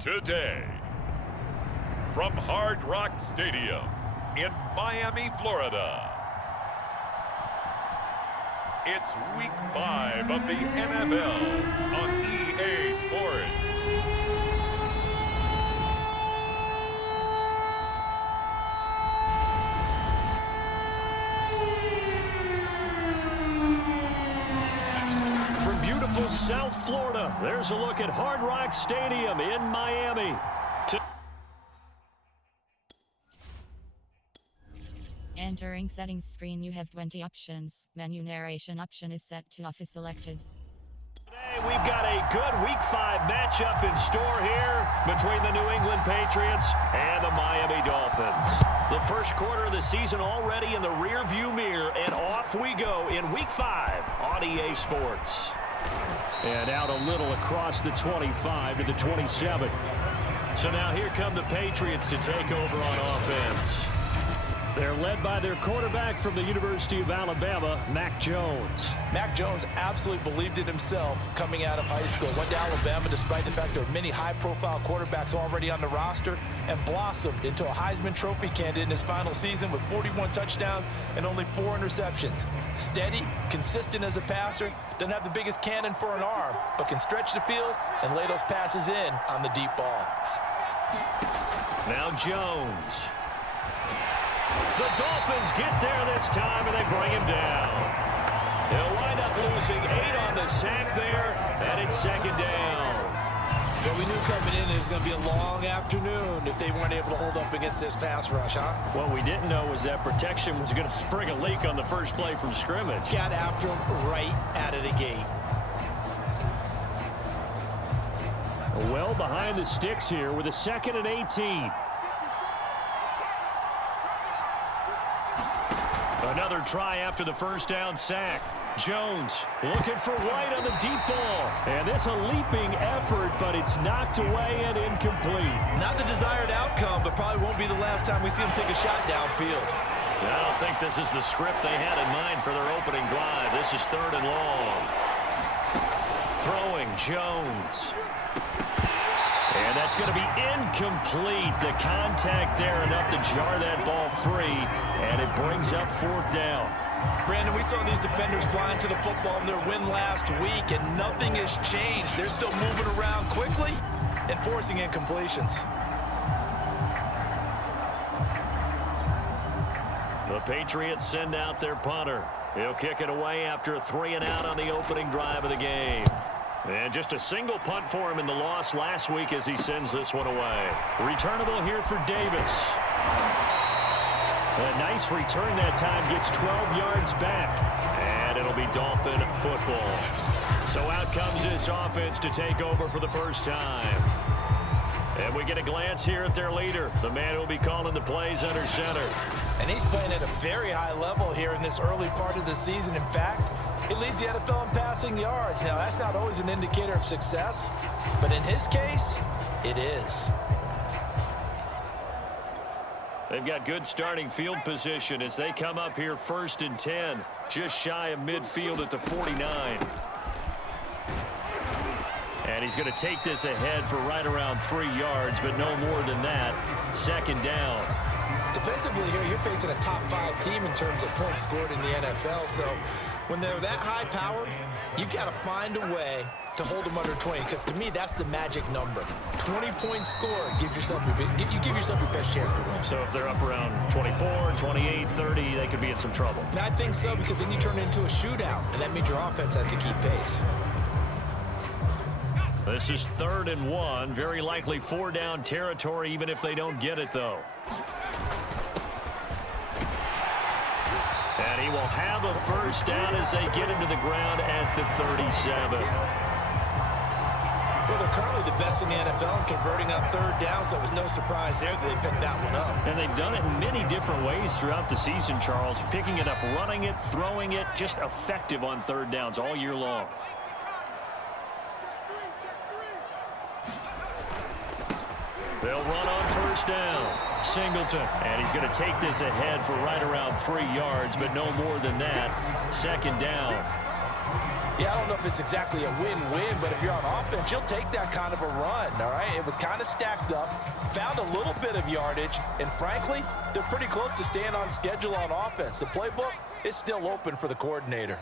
Today, from Hard Rock Stadium in Miami, Florida, it's Week 5 of the NFL on EA Sports. From beautiful South Florida, there's a look at Hard Rock Stadium in Miami. Entering settings screen, you have 20 options. Menu narration option is set to off is selected. Today we've got a good Week 5 matchup in store here between the New England Patriots and the Miami Dolphins. The first quarter of the season already in the rear-view mirror, and off we go in Week 5 on EA Sports. And out a little across the 25 to the 27. So now here come the Patriots to take over on offense. They're led by their quarterback from the University of Alabama, Mac Jones. Mac Jones absolutely believed in himself coming out of high school. Went to Alabama despite the fact there were many high-profile quarterbacks already on the roster, and blossomed into a Heisman Trophy candidate in his final season with 41 touchdowns and only 4 interceptions. Steady, consistent as a passer, doesn't have the biggest cannon for an arm, but can stretch the field and lay those passes in on the deep ball. Now Jones. The Dolphins get there this time, and they bring him down. They'll wind up losing 8 on the sack there, and it's second down. Well, we knew coming in it was going to be a long afternoon if they weren't able to hold up against this pass rush, huh? What we didn't know was that protection was going to spring a leak on the first play from scrimmage. Got after him right out of the gate. Well behind the sticks here with a 2nd and 18. Another try after the first down sack. Jones looking for White on the deep ball. And this a leaping effort, but it's knocked away and incomplete. Not the desired outcome, but probably won't be the last time we see him take a shot downfield. I don't think this is the script they had in mind for their opening drive. This is 3rd and long. Throwing Jones. And that's going to be incomplete. The contact there enough to jar that ball free, and it brings up 4th down. Brandon, we saw these defenders flying to the football in their win last week, and nothing has changed. They're still moving around quickly and forcing incompletions. The Patriots send out their punter. He'll kick it away after a 3-and-out on the opening drive of the game. And just a single punt for him in the loss last week as he sends this one away. Returnable here for Davis. A nice return that time, gets 12 yards back. And it'll be Dolphin football. So out comes this offense to take over for the first time. And we get a glance here at their leader, the man who will be calling the plays under center. And he's playing at a very high level here in this early part of the season. In fact, he leads the NFL in passing yards. Now, that's not always an indicator of success, but in his case, it is. They've got good starting field position as they come up here 1st and 10, just shy of midfield at the 49. And he's going to take this ahead for right around 3 yards, but no more than that. 2nd down. Defensively here, you're facing a top 5 team in terms of points scored in the NFL. So when they're that high powered, you've got to find a way to hold them under 20, because to me, that's the magic number. 20-point score gives yourself you give yourself your best chance to win. So if they're up around 24, 28, 30, they could be in some trouble. And I think so, because then you turn it into a shootout, and that means your offense has to keep pace. This is 3rd and 1, very likely 4-down territory, even if they don't get it, though. And he will have a first down as they get into the ground at the 37. Well, they're currently the best in the NFL in converting on 3rd down, so it was no surprise there that they picked that one up. And they've done it in many different ways throughout the season, Charles. Picking it up, running it, throwing it, just effective on 3rd downs all year long. They'll run on 1st down. Singleton, and he's going to take this ahead for right around 3 yards, but no more than that. 2nd down. Yeah, I don't know if it's exactly a win-win, but if you're on offense, you'll take that kind of a run, all right? It was kind of stacked up, found a little bit of yardage, and frankly, they're pretty close to staying on schedule on offense. The playbook is still open for the coordinator.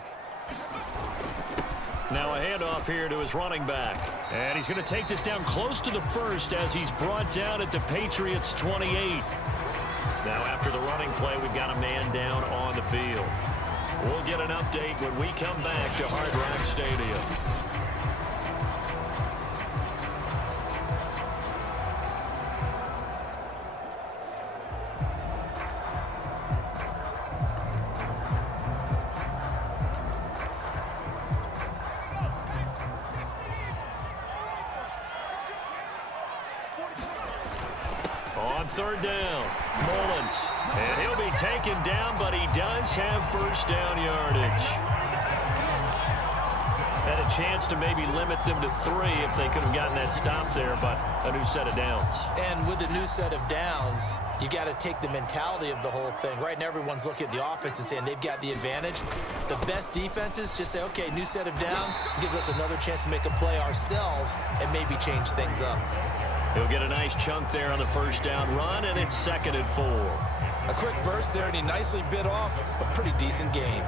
Now a handoff here to his running back. And he's going to take this down close to the first as he's brought down at the Patriots 28. Now after the running play, we've got a man down on the field. We'll get an update when we come back to Hard Rock Stadium. On third down, Mullins. And he'll be taken down, but he does have first down yardage. Had a chance to maybe limit them to 3 if they could have gotten that stop there, but a new set of downs. And with the new set of downs, you got to take the mentality of the whole thing. Right now, everyone's looking at the offense and saying they've got the advantage. The best defenses just say, okay, new set of downs gives us another chance to make a play ourselves and maybe change things up. He'll get a nice chunk there on the first down run, and it's 2nd and 4. A quick burst there, and he nicely bit off a pretty decent gain.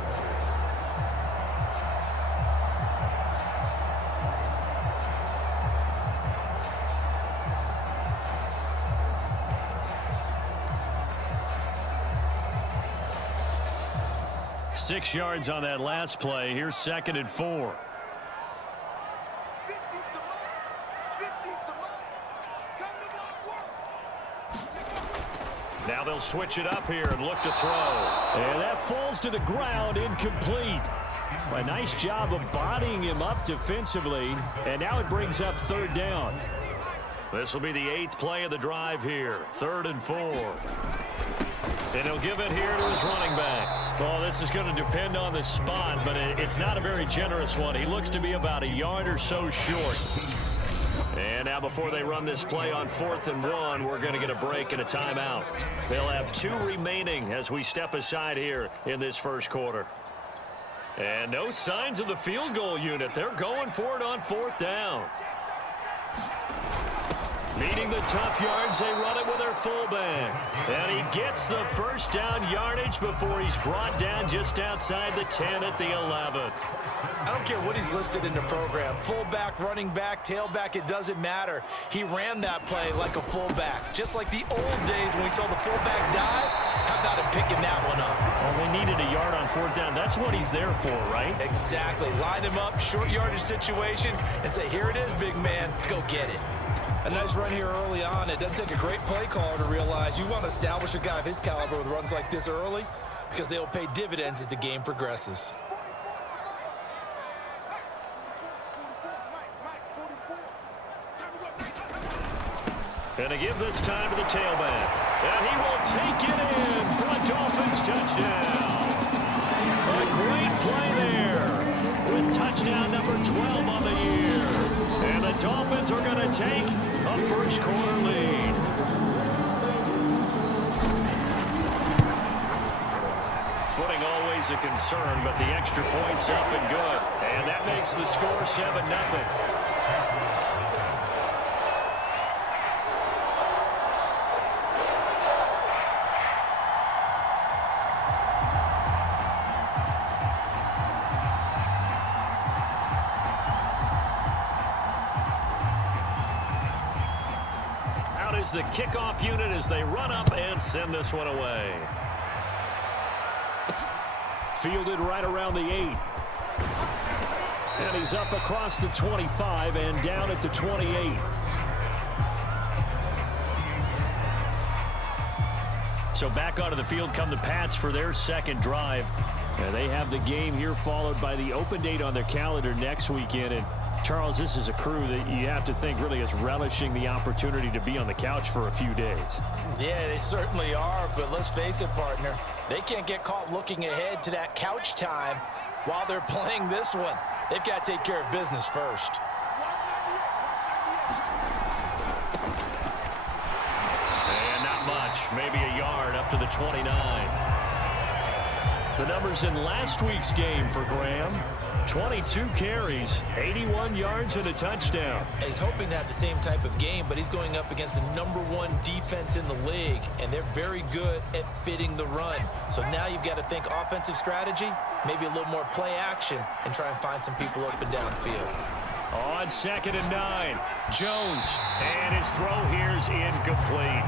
Six yards on that last play. Here's 2nd and 4. Now they'll switch it up here and look to throw. And that falls to the ground, incomplete. A nice job of bodying him up defensively. And now it brings up 3rd down. This will be the 8th play of the drive here. 3rd and 4. And he'll give it here to his running back. Well, this is going to depend on the spot, but it's not a very generous one. He looks to be about a yard or so short. And now before they run this play on 4th and 1, we're going to get a break and a timeout. They'll have 2 remaining as we step aside here in this first quarter. And no signs of the field goal unit. They're going for it on 4th down. Needing the tough yards, they run it with their fullback. And he gets the first down yardage before he's brought down just outside the 10 at the 11. I don't care what he's listed in the program. Fullback, running back, tailback, it doesn't matter. He ran that play like a fullback. Just like the old days when we saw the fullback dive. How about him picking that one up? Well, they needed a yard on 4th down. That's what he's there for, right? Exactly. Line him up, short yardage situation, and say, here it is, big man. Go get it. A nice run here early on. It doesn't take a great play caller to realize you want to establish a guy of his caliber with runs like this early because they'll pay dividends as the game progresses. And to give this time to the tailback. And he will take it in for a Dolphins touchdown. A great play there with touchdown number 12 on the year. And the Dolphins are going to take a first quarter lead. Footing always a concern, but the extra point's up and good. And that makes the score 7-0. Is the kickoff unit as they run up and send this one away. Fielded right around the 8. And he's up across the 25 and down at the 28. So back onto the field come the Pats for their second drive. And they have the game here followed by the open date on their calendar next weekend. And Charles, this is a crew that you have to think really is relishing the opportunity to be on the couch for a few days. Yeah, they certainly are, but let's face it, partner. They can't get caught looking ahead to that couch time while they're playing this one. They've got to take care of business first. And not much, maybe a yard up to the 29. The numbers in last week's game for Graham. 22 carries, 81 yards, and a touchdown. He's hoping to have the same type of game, but he's going up against the #1 defense in the league, and they're very good at fitting the run. So now you've got to think offensive strategy, maybe a little more play action, and try and find some people open downfield. On 2nd and 9, Jones. And his throw here is incomplete.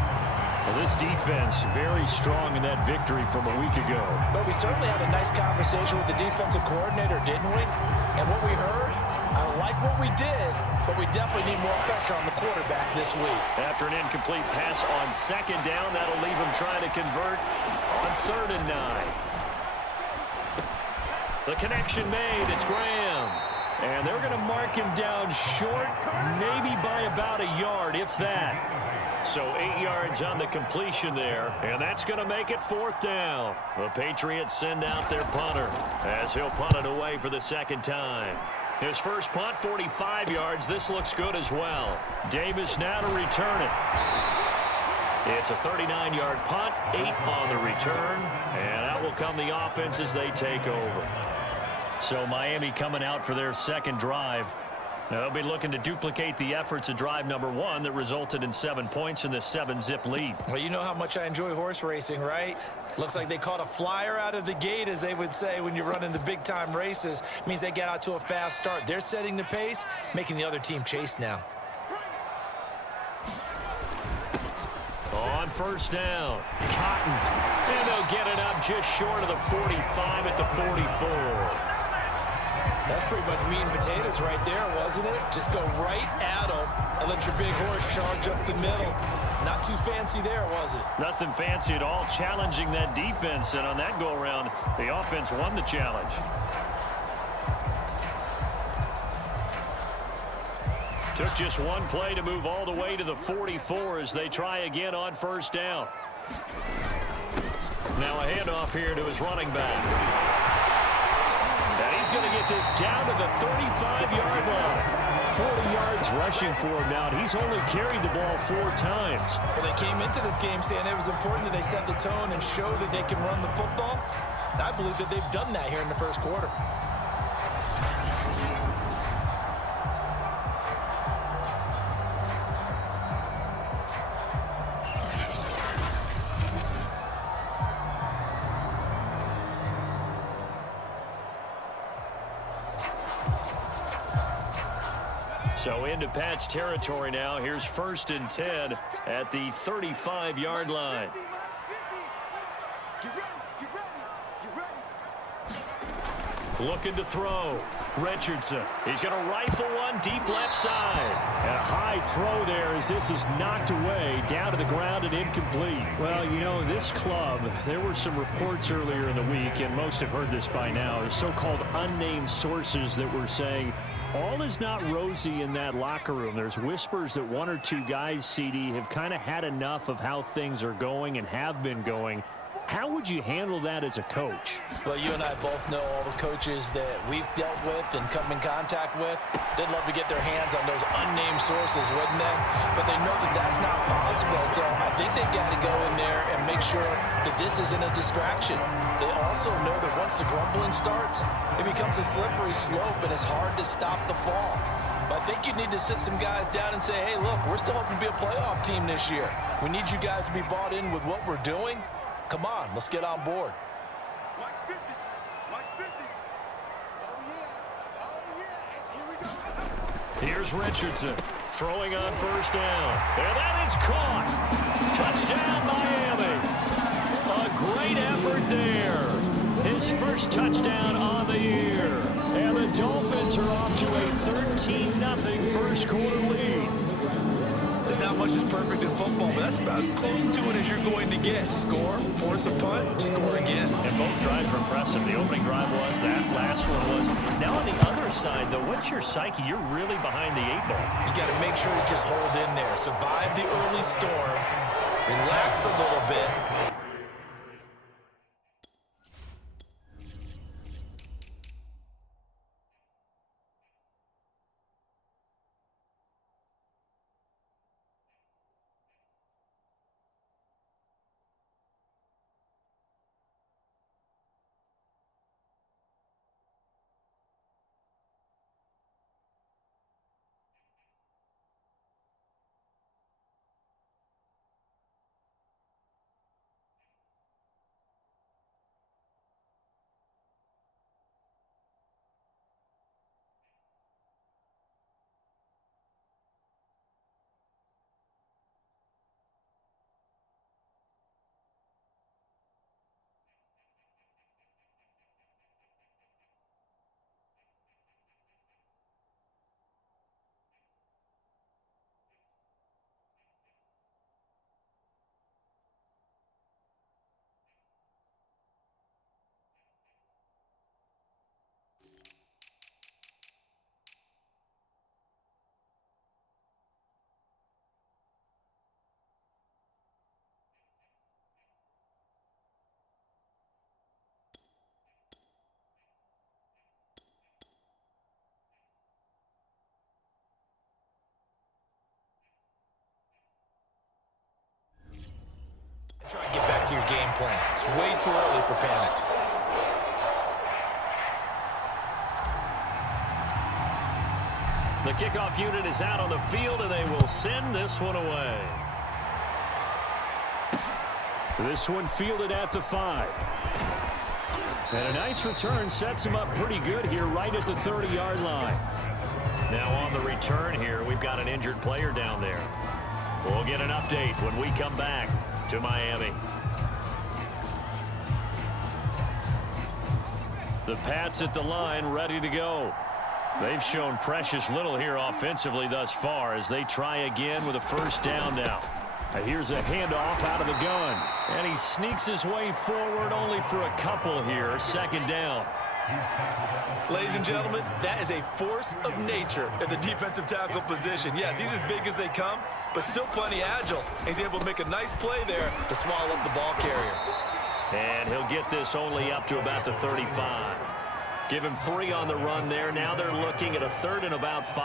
Well, this defense very strong in that victory from a week ago. But we certainly had a nice conversation with the defensive coordinator, didn't we? And what we heard, I like what we did, but we definitely need more pressure on the quarterback this week. After an incomplete pass on 2nd down, that'll leave him trying to convert on 3rd and 9. The connection made. It's Graham. And they're going to mark him down short, maybe by about a yard, if that. So 8 yards on the completion there, and that's going to make it 4th down. The Patriots send out their punter as he'll punt it away for the 2nd time. His first punt, 45 yards. This looks good as well. Davis now to return it. It's a 39-yard punt, 8 on the return, and out will come the offense as they take over. So Miami coming out for their 2nd drive. They'll be looking to duplicate the efforts of drive #1 that resulted in 7 points in the 7-zip lead. Well, you know how much I enjoy horse racing, right? Looks like they caught a flyer out of the gate, as they would say when you're running the big-time races. Means they get out to a fast start. They're setting the pace, making the other team chase now. On 1st down, Cotton. And they'll get it up just short of the 45 at the 44. That's pretty much meat and potatoes right there, wasn't it? Just go right at them and let your big horse charge up the middle. Not too fancy there, was it? Nothing fancy at all, challenging that defense. And on that go-around, the offense won the challenge. Took just one play to move all the way to the 44 as they try again on 1st down. Now a handoff here to his running back. And he's going to get this down to the 35-yard line. 40 yards rushing for him now, and he's only carried the ball 4 times. Well, they came into this game saying it was important that they set the tone and show that they can run the football. And I believe that they've done that here in the 1st quarter. So into Pat's territory now. Here's 1st and 10 at the 35-yard line. Looking to throw. Richardson. He's going to rifle one deep left side. And a high throw there as this is knocked away down to the ground and incomplete. Well, you know, this club, there were some reports earlier in the week, and most have heard this by now, so-called unnamed sources that were saying all is not rosy in that locker room. There's whispers that 1 or 2 guys, CD, have kind of had enough of how things are going and have been going. How would you handle that as a coach? Well, you and I both know all the coaches that we've dealt with and come in contact with. They'd love to get their hands on those unnamed sources, wouldn't they? But they know that that's not possible, so I think they've got to go in there and make sure that this isn't a distraction. They also know that once the grumbling starts, it becomes a slippery slope, and it's hard to stop the fall. But I think you need to sit some guys down and say, hey, look, we're still hoping to be a playoff team this year. We need you guys to be bought in with what we're doing. Come on, let's get on board. Like 50. Like 50. Oh, yeah. Oh, yeah. Here we go. Here's Richardson throwing on 1st down. And that is caught. Touchdown, Miami. A great effort there. His first touchdown on the year. And the Dolphins are off to a 13-0 1st quarter lead. There's not much that's perfect in football, but that's about as close to it as you're going to get. Score, force a punt, score again. And both drives were impressive. The opening drive was, that last one was. Now on the other side, though, what's your psyche? You're really behind the 8 ball. You got to make sure to just hold in there. Survive the early storm. Relax a little bit. Try and get back to your game plan. It's way too early for panic. The kickoff unit is out on the field, and they will send this one away. This one fielded at the 5. And a nice return sets him up pretty good here right at the 30-yard line. Now on the return here, we've got an injured player down there. We'll get an update when we come back to Miami. The Pats at the line ready to go. They've shown precious little here offensively thus far as they try again with a first down now. Here's a handoff out of the gun. And he sneaks his way forward only for a couple here. Second down. Ladies and gentlemen, that is a force of nature at the defensive tackle position. Yes, he's as big as they come, but still plenty agile. He's able to make a nice play there to swallow up the ball carrier. And he'll get this only up to about the 35. Give him 3 on the run there. Now they're looking at a 3rd and about 5.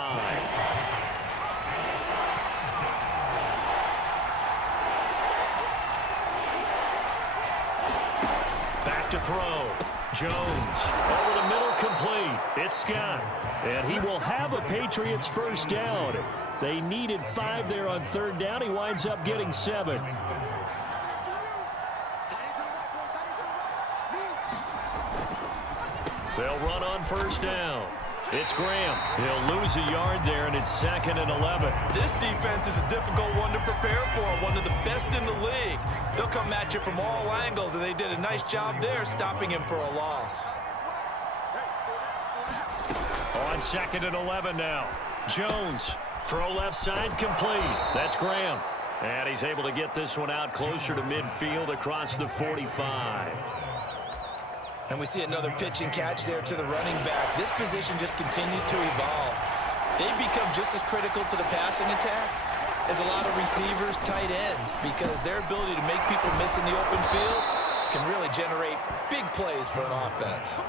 Back to throw. Jones over the middle, complete. It's Scott. And he will have a Patriots first down. They needed 5 there on 3rd down. He winds up getting 7. They'll run on first down. It's Graham. He'll lose a yard there, and it's 2nd and 11. This defense is a difficult one to prepare for, one of the best in the league. They'll come at you from all angles, and they did a nice job there stopping him for a loss. On 2nd and 11 now. Jones, throw left side, complete. That's Graham. And he's able to get this one out closer to midfield across the 45. And we see another pitch and catch there to the running back. This position just continues to evolve. They become just as critical to the passing attack as a lot of receivers, tight ends, because their ability to make people miss in the open field can really generate big plays for an offense.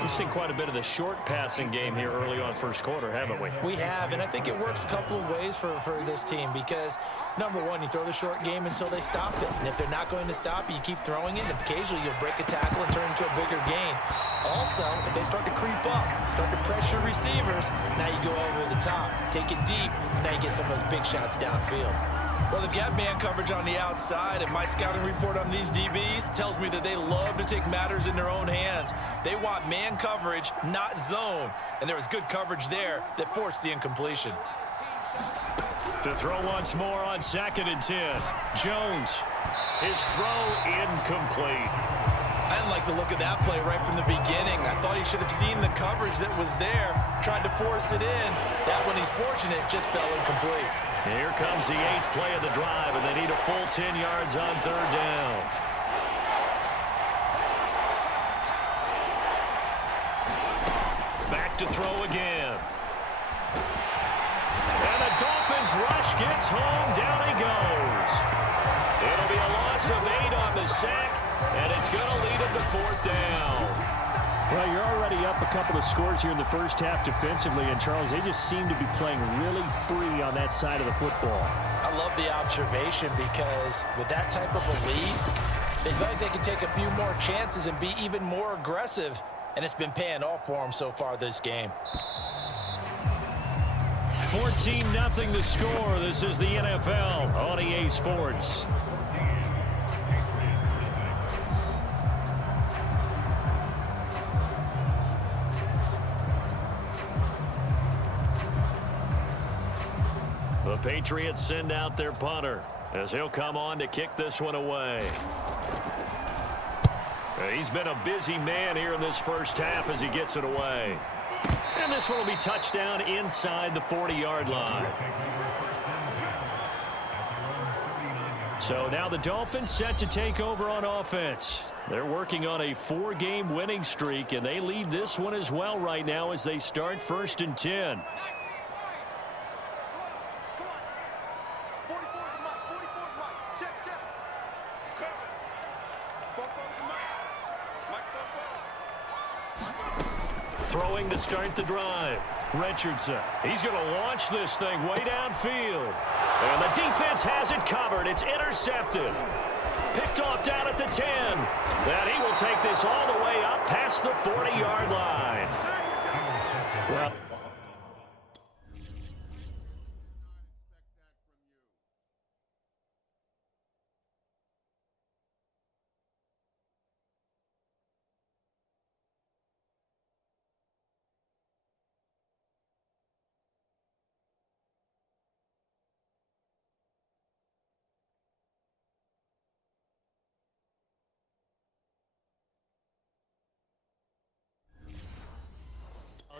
We've seen quite a bit of the short passing game here early on first quarter, haven't we? We have, and I think it works a couple of ways for this team because, number one, you throw the short game until they stop it. And if they're not going to stop it, you keep throwing it, and occasionally you'll break a tackle and turn it into a bigger gain. Also, if they start to creep up, start to pressure receivers, now you go over the top, take it deep, and now you get some of those big shots downfield. Well, they've got man coverage on the outside, and my scouting report on these DBs tells me that they love to take matters in their own hands. They want man coverage, not zone, and there was good coverage there that forced the incompletion. To throw once more on 2nd and 10. Jones, his throw incomplete. I didn't like the look of that play right from the beginning. I thought he should have seen the coverage that was there, tried to force it in. That one, he's fortunate, just fell incomplete. Here comes the 8th play of the drive, and they need a full 10 yards on 3rd down. Back to throw again. And the Dolphins rush gets home. Down he goes. It'll be a loss of 8 on the sack, and it's going to lead him to 4th down. Well, you're already up a couple of scores here in the first half defensively, and Charles, they just seem to be playing really free on that side of the football. I love the observation because with that type of a lead, they feel like they can take a few more chances and be even more aggressive, and it's been paying off for them so far this game. 14-0 the score. This is the NFL on EA Sports. The Patriots send out their punter as he'll come on to kick this one away. He's been a busy man here in this first half as he gets it away. And this one will be touchdown inside the 40-yard line. So now the Dolphins set to take over on offense. They're working on a 4-game winning streak, and they lead this one as well right now as they start 1st and 10. Throwing to start the drive. Richardson. He's going to launch this thing way downfield. And the defense has it covered. It's intercepted. Picked off down at the 10. Then he will take this all the way up past the 40-yard line.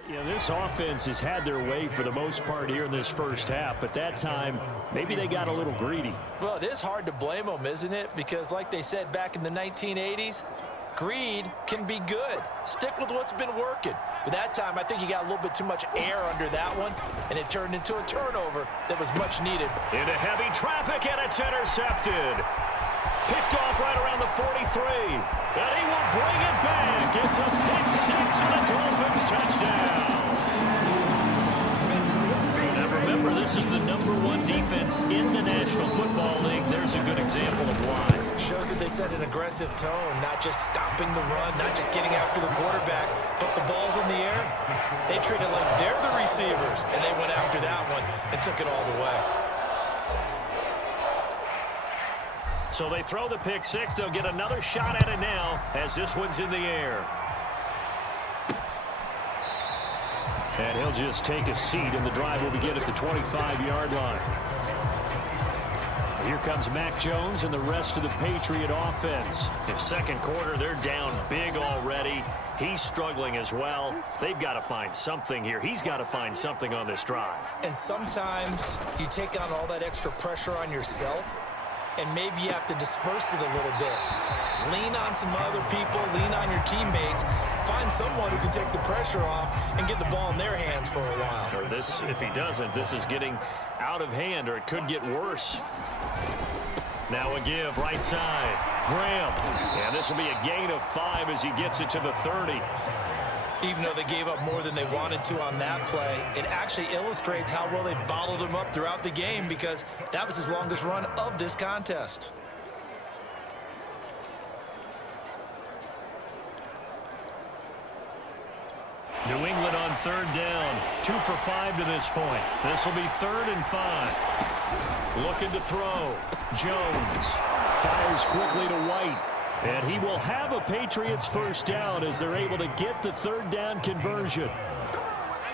Well, this offense has had their way for the most part here in this first half, but that time, maybe they got a little greedy. Well, it is hard to blame them, isn't it? Because like they said back in the 1980s, greed can be good. Stick with what's been working. But that time, I think he got a little bit too much air under that one, and it turned into a turnover that was much needed. Into heavy traffic, and it's intercepted. Picked off right around the 43. And he will bring it back. It's a pick six and a Dolphins touchdown. Now remember, this is the #1 defense in the National Football League. There's a good example of why. Shows that they set an aggressive tone, not just stopping the run, not just getting after the quarterback, but the ball's in the air. They treat it like they're the receivers, and they went after that one and took it all the way. So they throw the pick six. They'll get another shot at it now as this one's in the air. And he'll just take a seat, and the drive will begin at the 25-yard line. Here comes Mac Jones and the rest of the Patriot offense. In second quarter, they're down big already. He's struggling as well. They've got to find something here. He's got to find something on this drive. And sometimes you take on all that extra pressure on yourself, and maybe you have to disperse it a little bit. Lean on some other people, lean on your teammates, find someone who can take the pressure off and get the ball in their hands for a while. Or this, if he doesn't, this is getting out of hand, or it could get worse. Now a give, right side. Graham. And this will be a gain of 5 as he gets it to the 30. Even though they gave up more than they wanted to on that play, it actually illustrates how well they bottled him up throughout the game, because that was his longest run of this contest. New England on 3rd down. 2 for 5 to this point. This will be 3rd and 5. Looking to throw. Jones fires quickly to White. And he will have a Patriots first down as they're able to get the 3rd down conversion.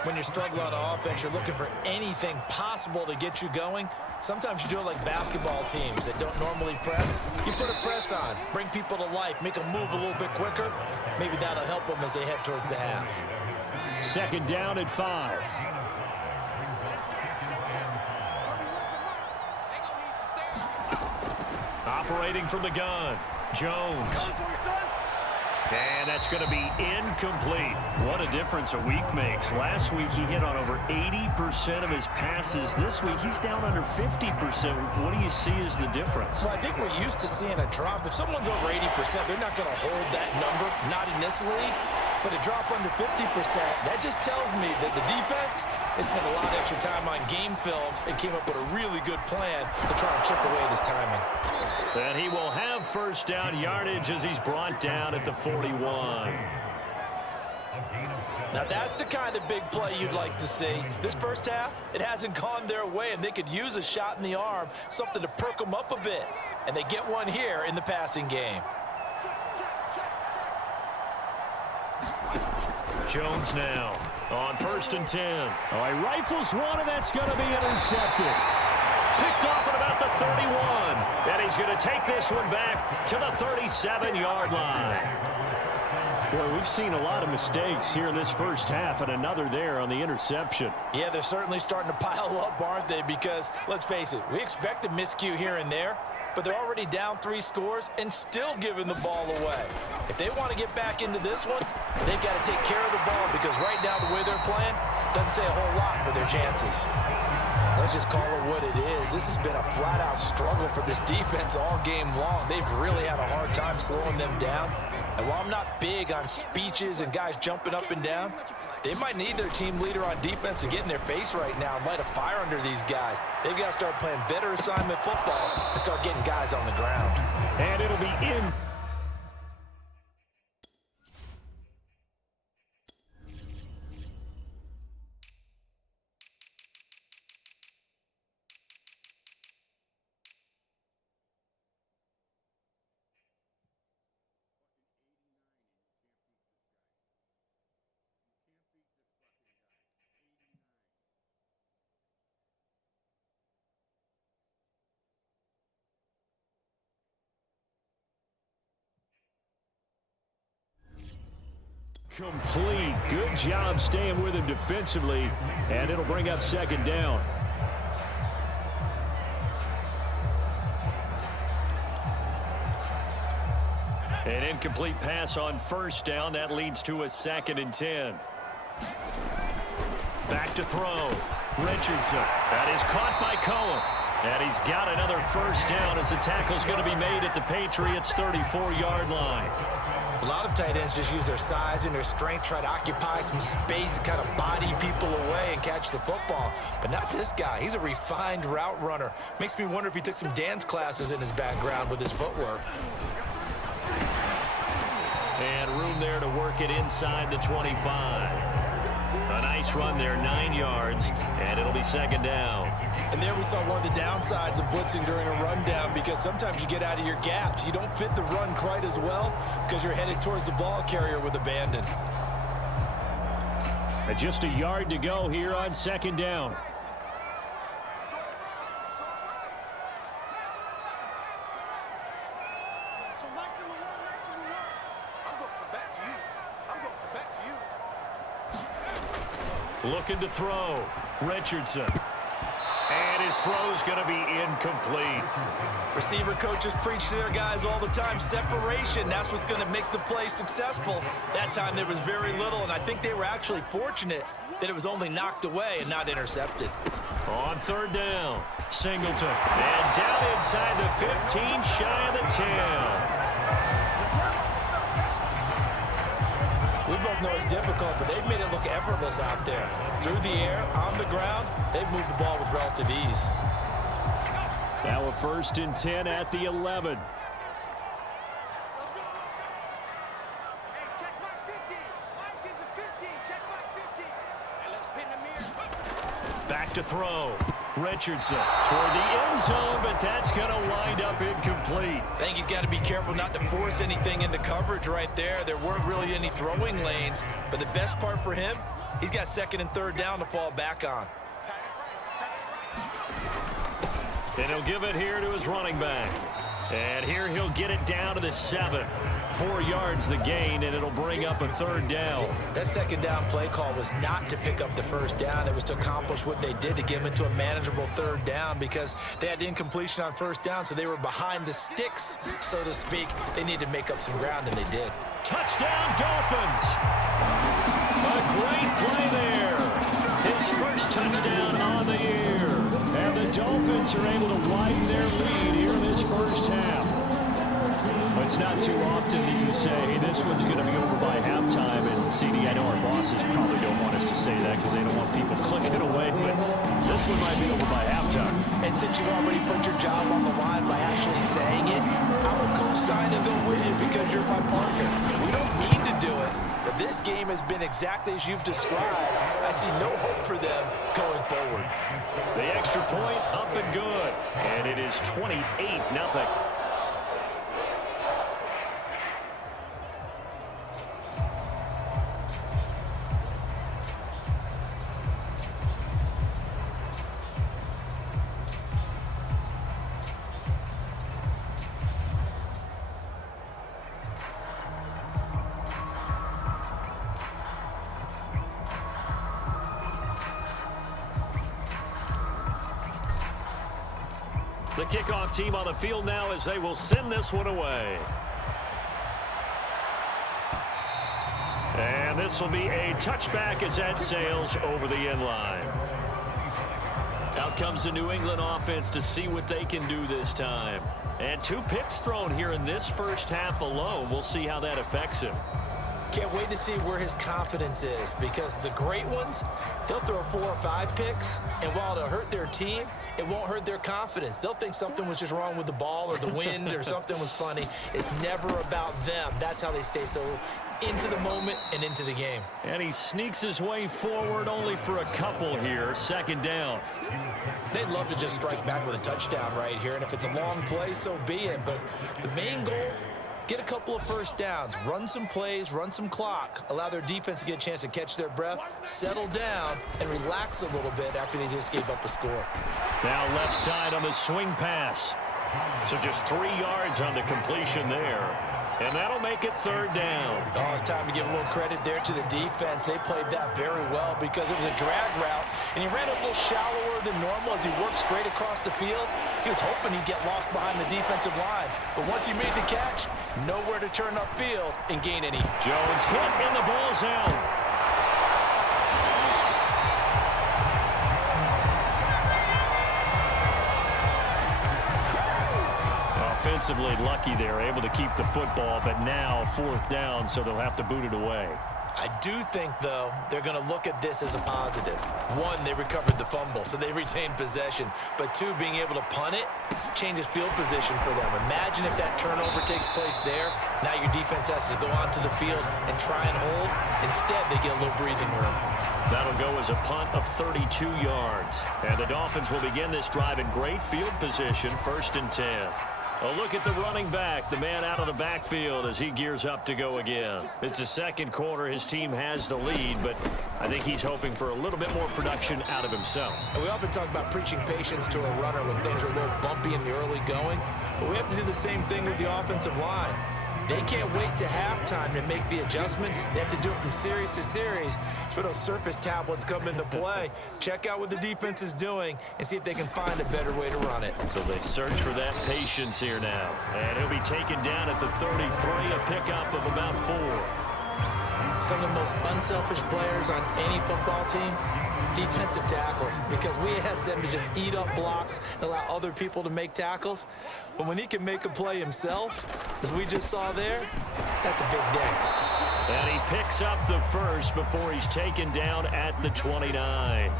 When you're struggling on offense, you're looking for anything possible to get you going. Sometimes you do it like basketball teams that don't normally press. You put a press on, bring people to life, make them move a little bit quicker. Maybe that'll help them as they head towards the half. 2nd down at 5. Operating from the gun. Jones. And that's going to be incomplete. What a difference a week makes. Last week he hit on over 80% of his passes. This week he's down under 50%. What do you see as the difference? Well, I think we're used to seeing a drop. If someone's over 80%, they're not going to hold that number, not in this league. But a drop under 50%, that just tells me that the defense has spent a lot of extra time on game films and came up with a really good plan to try and chip away at his timing. And he will have first down yardage as he's brought down at the 41. Now that's the kind of big play you'd like to see. This first half, it hasn't gone their way, and they could use a shot in the arm, something to perk them up a bit. And they get one here in the passing game. Jones now on 1st and 10. Oh, he rifles one, and that's going to be intercepted. Picked off at about the 31. And he's going to take this one back to the 37-yard line. Boy, we've seen a lot of mistakes here in this first half, and another there on the interception. Yeah, they're certainly starting to pile up, aren't they? Because, let's face it, we expect a miscue here and there, but they're already down 3 scores and still giving the ball away. If they want to get back into this one, they've got to take care of the ball, because right now the way they're playing doesn't say a whole lot for their chances. Let's just call it what it is. This has been a flat-out struggle for this defense all game long. They've really had a hard time slowing them down. And while I'm not big on speeches and guys jumping up and down, they might need their team leader on defense to get in their face right now and light a fire under these guys. They've got to start playing better assignment football and start getting guys on the ground. And it'll be in. Complete. Good job staying with him defensively, and it'll bring up 2nd down. An incomplete pass on 1st down. That leads to a 2nd and 10. Back to throw. Richardson. That is caught by Cohen. And he's got another 1st down as the tackle's going to be made at the Patriots' 34-yard line. A lot of tight ends just use their size and their strength, try to occupy some space and kind of body people away and catch the football. But not this guy. He's a refined route runner. Makes me wonder if he took some dance classes in his background with his footwork. And room there to work it inside the 25. A nice run there, 9 yards, and it'll be 2nd down. And there we saw one of the downsides of blitzing during a rundown, because sometimes you get out of your gaps. You don't fit the run quite as well because you're headed towards the ball carrier with abandon. And just a yard to go here on 2nd down. Looking to throw. Richardson. And his throw's going to be incomplete. Receiver coaches preach to their guys all the time. Separation, that's what's going to make the play successful. That time there was very little, and I think they were actually fortunate that it was only knocked away and not intercepted. On 3rd down, Singleton. And down inside the 15, shy of the 10. We both know it's difficult, but they've made it look effortless out there. Through the air, on the ground, they've moved the ball with relative ease. Now a 1st and 10 at the 11. Back to throw. Richardson toward the end zone, but that's going to wind up incomplete. I think he's got to be careful not to force anything into coverage right there. There weren't really any throwing lanes, but the best part for him, he's got 2nd and 3rd down to fall back on. And he'll give it here to his running back. And here he'll get it down to the 7. 4 yards the gain, and it'll bring up a 3rd down. That 2nd down play call was not to pick up the 1st down. It was to accomplish what they did, to get them into a manageable 3rd down, because they had incompletion on 1st down, so they were behind the sticks, so to speak. They needed to make up some ground, and they did. Touchdown, Dolphins! A great play there. His first touchdown on the year. And the Dolphins are able to widen their lead here in this first half. It's not too often that you say, hey, this one's going to be over by halftime. And CD, I know our bosses probably don't want us to say that because they don't want people clicking away, but this one might be over by halftime. And since you've already put your job on the line by actually saying it, I will co-sign and go with you because you're my partner. We don't mean to do it, but this game has been exactly as you've described. I see no hope for them going forward. The extra point up and good. And it is 28-0. The kickoff team on the field now as they will send this one away. And this will be a touchback as that sails over the end line. Out comes the New England offense to see what they can do this time. And 2 picks thrown here in this first half alone. We'll see how that affects him. Can't wait to see where his confidence is, because the great ones, they'll throw 4 or 5 picks, and while it'll hurt their team, it won't hurt their confidence. They'll think something was just wrong with the ball or the wind or something was funny. It's never about them. That's how they stay so into the moment and into the game. And he sneaks his way forward only for a couple here. 2nd down. They'd love to just strike back with a touchdown right here, and if it's a long play, so be it. But the main goal, get a couple of first downs, run some plays, run some clock, allow their defense to get a chance to catch their breath, settle down, and relax a little bit after they just gave up a score. Now left side on the swing pass. So just 3 yards on the completion there. And that'll make it 3rd down. Oh, it's time to give a little credit there to the defense. They played that very well because it was a drag route, and he ran a little shallower than normal as he worked straight across the field. He was hoping he'd get lost behind the defensive line. But once he made the catch, nowhere to turn upfield and gain any. Jones hit in the ball zone. Offensively lucky they're able to keep the football, but now 4th down, so they'll have to boot it away. I do think, though, they're going to look at this as a positive. 1, they recovered the fumble, so they retained possession. But 2, being able to punt it changes field position for them. Imagine if that turnover takes place there. Now your defense has to go onto the field and try and hold. Instead, they get a little breathing room. That'll go as a punt of 32 yards. And the Dolphins will begin this drive in great field position, 1st and 10. A look at the running back, the man out of the backfield as he gears up to go again. It's the 2nd quarter. His team has the lead, but I think he's hoping for a little bit more production out of himself. And we often talk about preaching patience to a runner when things are a little bumpy in the early going, but we have to do the same thing with the offensive line. They can't wait to halftime to make the adjustments. They have to do it from series to series so those surface tablets come into play. Check out what the defense is doing and see if they can find a better way to run it. So they search for that patience here now. And he'll be taken down at the 33, a pickup of about 4. Some of the most unselfish players on any football team, defensive tackles, because we ask them to just eat up blocks and allow other people to make tackles. But when he can make a play himself, as we just saw there, that's a big day. And he picks up the 1st before he's taken down at the 29.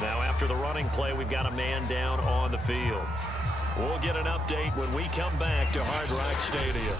Now after the running play, we've got a man down on the field. We'll get an update when we come back to Hard Rock Stadium.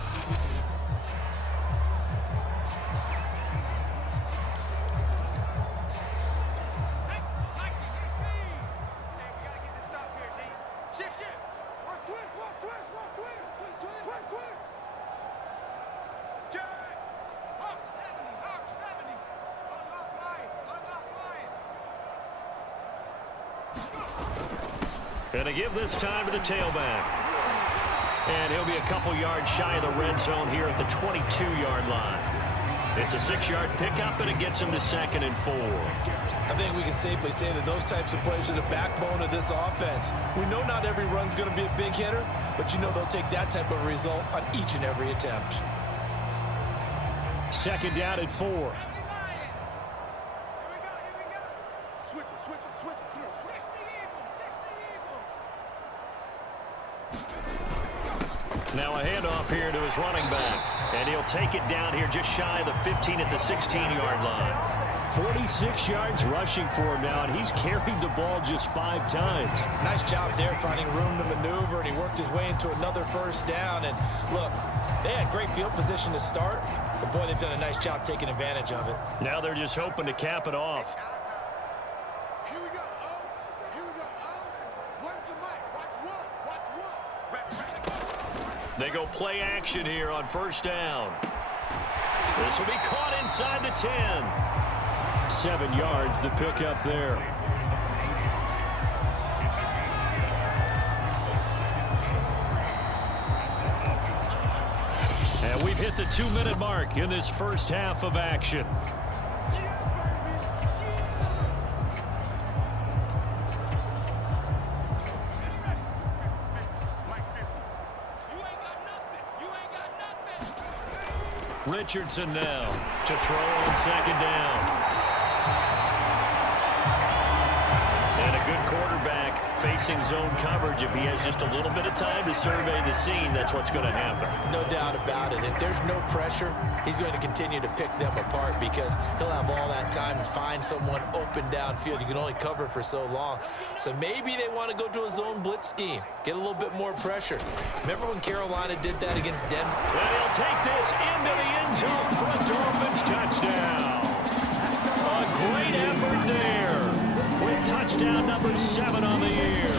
And to give this time to the tailback. And he'll be a couple yards shy of the red zone here at the 22-yard line. It's a 6-yard pickup, and it gets him to 2nd and 4. I think we can safely say that those types of plays are the backbone of this offense. We know not every run's going to be a big hitter, but you know they'll take that type of result on each and every attempt. 2nd down at 4. Now a handoff here to his running back. And he'll take it down here just shy of the 15 at the 16-yard line. 46 yards rushing for him now, and he's carried the ball just 5 times. Nice job there finding room to maneuver, and he worked his way into another 1st down. And look, they had great field position to start, But boy, they've done a nice job taking advantage of it. Now they're just hoping to cap it off. Here we go. Oh, here we go. Oh, one to Mike. Watch one. They go play action here on first down. This will be caught inside the 10. 7 yards the pickup there. And we've hit the 2-minute mark in this first half of action. Richardson now to throw on second down. And a good quarterback facing zone coverage. If he has just a little bit of time to survey the scene, that's what's going to happen. No doubt about it. If there's no pressure, he's going to continue to pick them apart because he'll have all that time to find someone open downfield. You can only cover for so long. So maybe they want to go to a zone blitz scheme, get a little bit more pressure. Remember when Carolina did that against Denver? And he'll take this into the end zone for a Dolphins touchdown. A great effort there with touchdown number 7 on the year.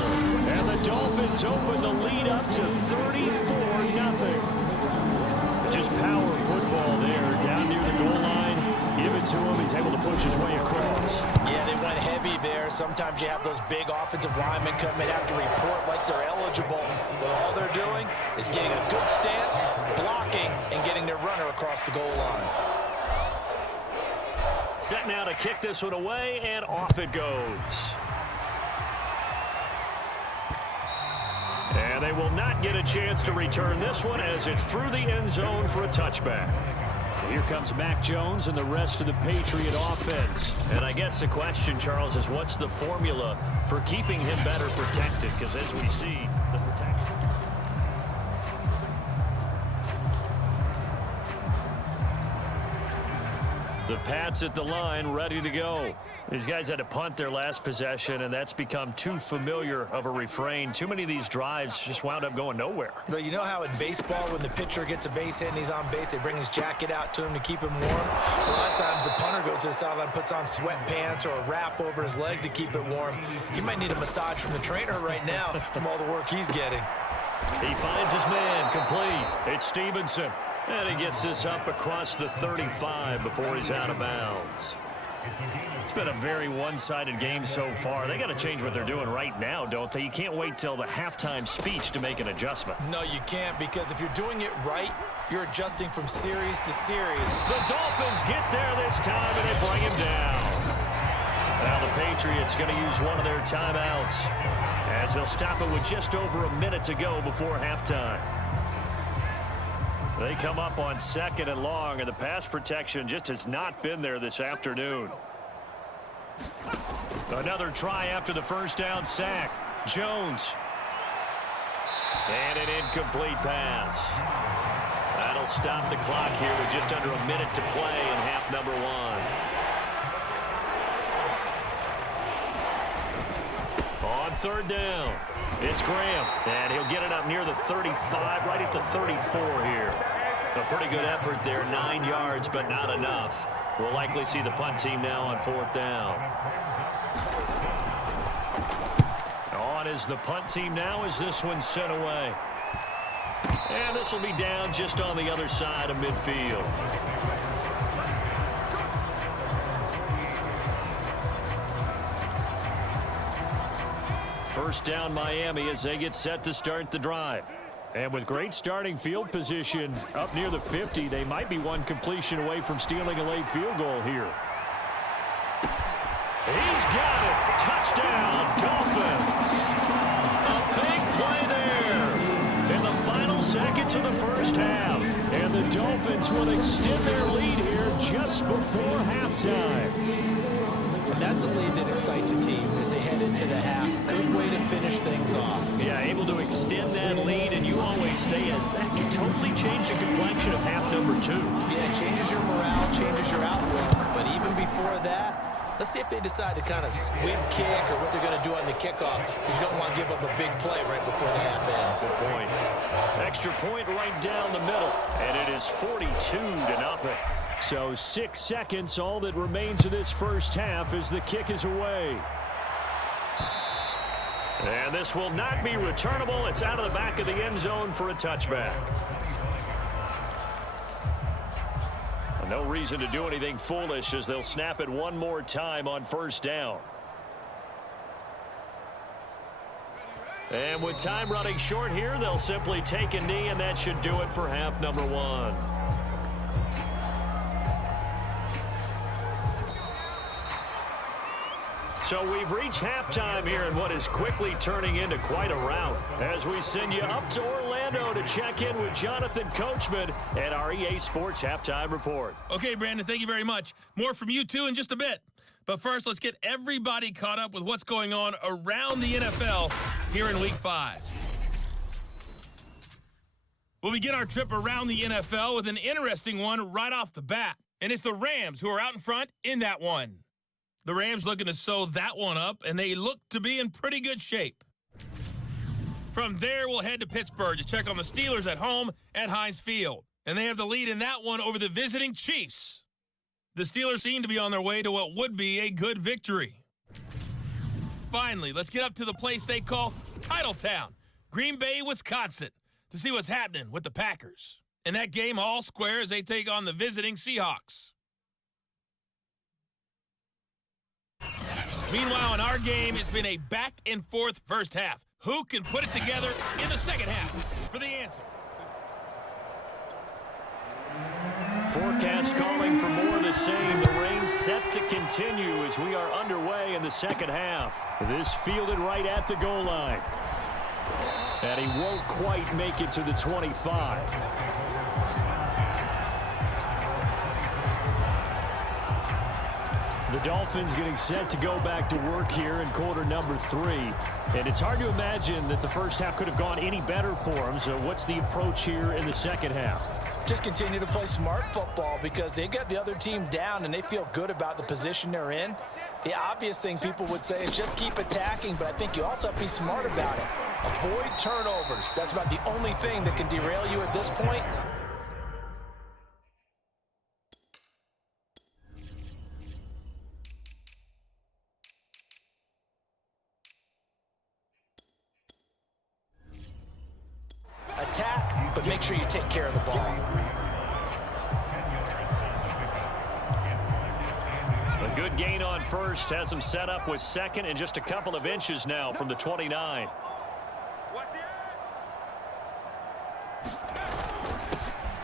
And the Dolphins open the lead up to 34-0. Just power football there down near the goal line. Give it to him. He's able to push his way across. Yeah, they went heavy there. Sometimes you have those big offensive linemen come in, have to report like they're eligible. But all they're doing is getting a good stance, blocking, and getting their runner across the goal line. Set now to kick this one away, and off it goes. And they will not get a chance to return this one as it's through the end zone for a touchback. Here comes Mac Jones and the rest of the Patriot offense. And I guess the question, Charles, is what's the formula for keeping him better protected? Because as we see, the protection. The Pats at the line, ready to go. These guys had to punt their last possession, and that's become too familiar of a refrain. Too many of these drives just wound up going nowhere. But you know how in baseball, when the pitcher gets a base hit and he's on base, they bring his jacket out to him to keep him warm? A lot of times the punter goes to the sideline, puts on sweatpants or a wrap over his leg to keep it warm. He might need a massage from the trainer right now from all the work he's getting. He finds his man, complete. It's Stevenson. And he gets this up across the 35 before he's out of bounds. It's been a very one-sided game so far. They got to change what they're doing right now, don't they? You can't wait till the halftime speech to make an adjustment. No, you can't, because if you're doing it right, you're adjusting from series to series. The Dolphins get there this time, and they bring him down. Now the Patriots going to use one of their timeouts as they'll stop it with just over a minute to go before halftime. They come up on 2nd and long, and the pass protection just has not been there this afternoon. Another try after the first down sack. Jones. And an incomplete pass. That'll stop the clock here with just under a minute to play in half number 1. On 3rd down, it's Graham. And he'll get it up near the 35, right at the 34 here. A pretty good effort there, 9 yards, but not enough. We'll likely see the punt team now on 4th down. On is the punt team now as this one's sent away. And this will be down just on the other side of midfield. First down Miami as they get set to start the drive. And with great starting field position up near the 50, they might be one completion away from stealing a late field goal here. He's got it. Touchdown, Dolphins. A big play there in the final seconds of the first half. And the Dolphins will extend their lead here just before halftime. And that's a lead that excites a team as they head into the half. Good way to finish things off. Yeah, able to extend that lead, and you always say it, that can totally change the complexion of half number 2. Yeah, it changes your morale, changes your outlook. But even before that, let's see if they decide to kind of squib kick or what they're going to do on the kickoff, because you don't want to give up a big play right before the half ends. Good point. Extra point right down the middle, and it is 42-0. So 6 seconds, all that remains of this first half as the kick is away. And this will not be returnable. It's out of the back of the end zone for a touchback. No reason to do anything foolish as they'll snap it one more time on first down. And with time running short here, they'll simply take a knee, and that should do it for half number one. So we've reached halftime here in what is quickly turning into quite a rout as we send you up to Orlando to check in with Jonathan Coachman at our EA Sports Halftime Report. Okay, Brandon, thank you very much. More from you two in just a bit. But first, let's get everybody caught up with what's going on around the NFL here in Week 5. We'll begin our trip around the NFL with an interesting one right off the bat. And it's the Rams who are out in front in that one. The Rams looking to sew that one up, and they look to be in pretty good shape. From there, we'll head to Pittsburgh to check on the Steelers at home at Heinz Field. And they have the lead in that one over the visiting Chiefs. The Steelers seem to be on their way to what would be a good victory. Finally, let's get up to the place they call Titletown, Green Bay, Wisconsin, to see what's happening with the Packers. And that game all square as they take on the visiting Seahawks. Meanwhile, in our game, it's been a back-and-forth first half. Who can put it together in the second half? For the answer. Forecast calling for more of the same. The rain set to continue as we are underway in the second half. This fielded right at the goal line. And he won't quite make it to the 25. The Dolphins getting set to go back to work here in quarter number 3. And it's hard to imagine that the first half could have gone any better for them. So what's the approach here in the second half? Just continue to play smart football because they got the other team down and they feel good about the position they're in. The obvious thing people would say is just keep attacking, but I think you also have to be smart about it. Avoid turnovers. That's about the only thing that can derail you at this point. Attack, but make sure you take care of the ball. A good gain on first has him set up with second and just a couple of inches now from the 29.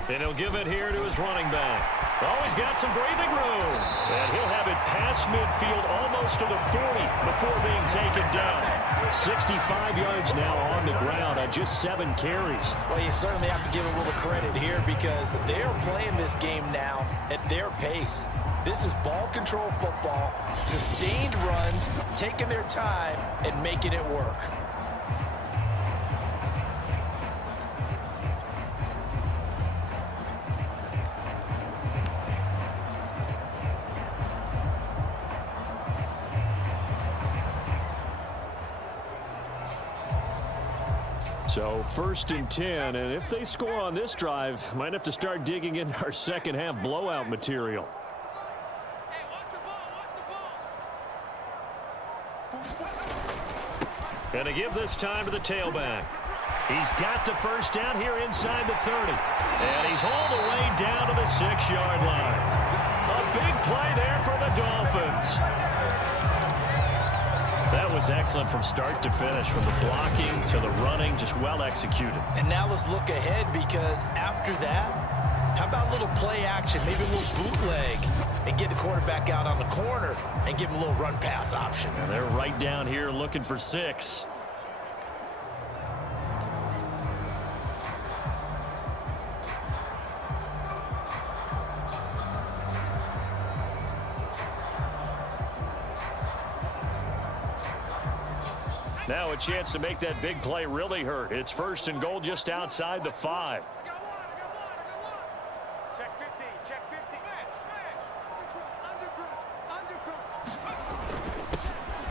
And he'll give it here to his running back. Oh, he's got some breathing room. And he'll have it past midfield almost to the 40 before being taken down. 65 yards now on the ground on just 7 carries. Well, you certainly have to give a little credit here because they're playing this game now at their pace. This is ball control football, sustained runs, taking their time, and making it work. So 1st and 10, and if they score on this drive, might have to start digging into our second half blowout material. And to give this time to the tailback. He's got the first down here inside the 30. And he's all the way down to the 6-yard line. A big play there for the Dolphins. That was excellent from start to finish, from the blocking to the running, just well executed. And now let's look ahead because after that, how about a little play action, maybe a little bootleg, and get the quarterback out on the corner and give him a little run pass option. And they're right down here looking for 6. Now a chance to make that big play really hurt. It's 1st and goal just outside the 5. Check 50, check 50.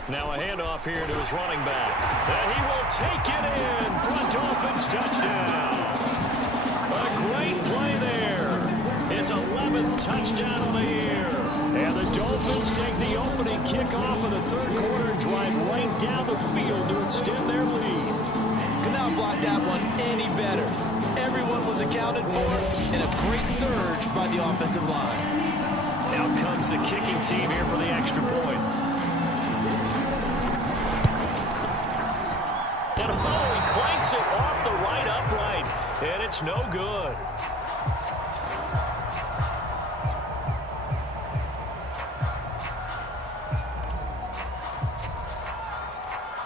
Now a handoff here to his running back. And he will taken in for a Dolphins touchdown. A great play there. His 11th touchdown of the year. And the Dolphins take the opening kickoff of the third quarter and drive right down the field to extend their lead. Could not block that one any better. Everyone was accounted for, and a great surge by the offensive line. Out comes the kicking team here for the extra point. And he clanks it off the right upright, and it's no good.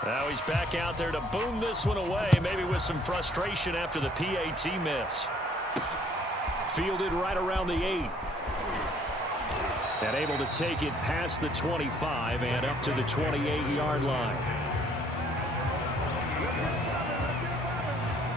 Now he's back out there to boom this one away, maybe with some frustration after the PAT miss. Fielded right around the 8. And able to take it past the 25 and up to the 28-yard line.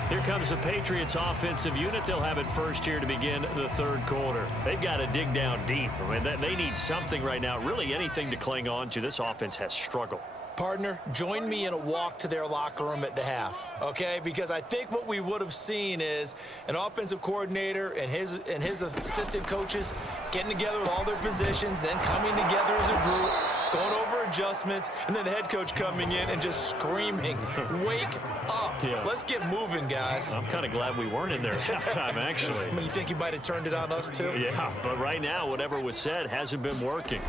Here comes the Patriots offensive unit. They'll have it first here to begin the third quarter. They've got to dig down deep. I mean, they need something right now, really anything to cling on to. This offense has struggled. Partner, join me in a walk to their locker room at the half, okay? Because I think what we would have seen is an offensive coordinator and his assistant coaches getting together with all their positions, then coming together as a group, going over adjustments, and then the head coach coming in and just screaming, wake up. Yeah. Let's get moving, guys. I'm kind of glad we weren't in there at halftime, actually. I mean, you think you might have turned it on us, too? Yeah, but right now, whatever was said hasn't been working.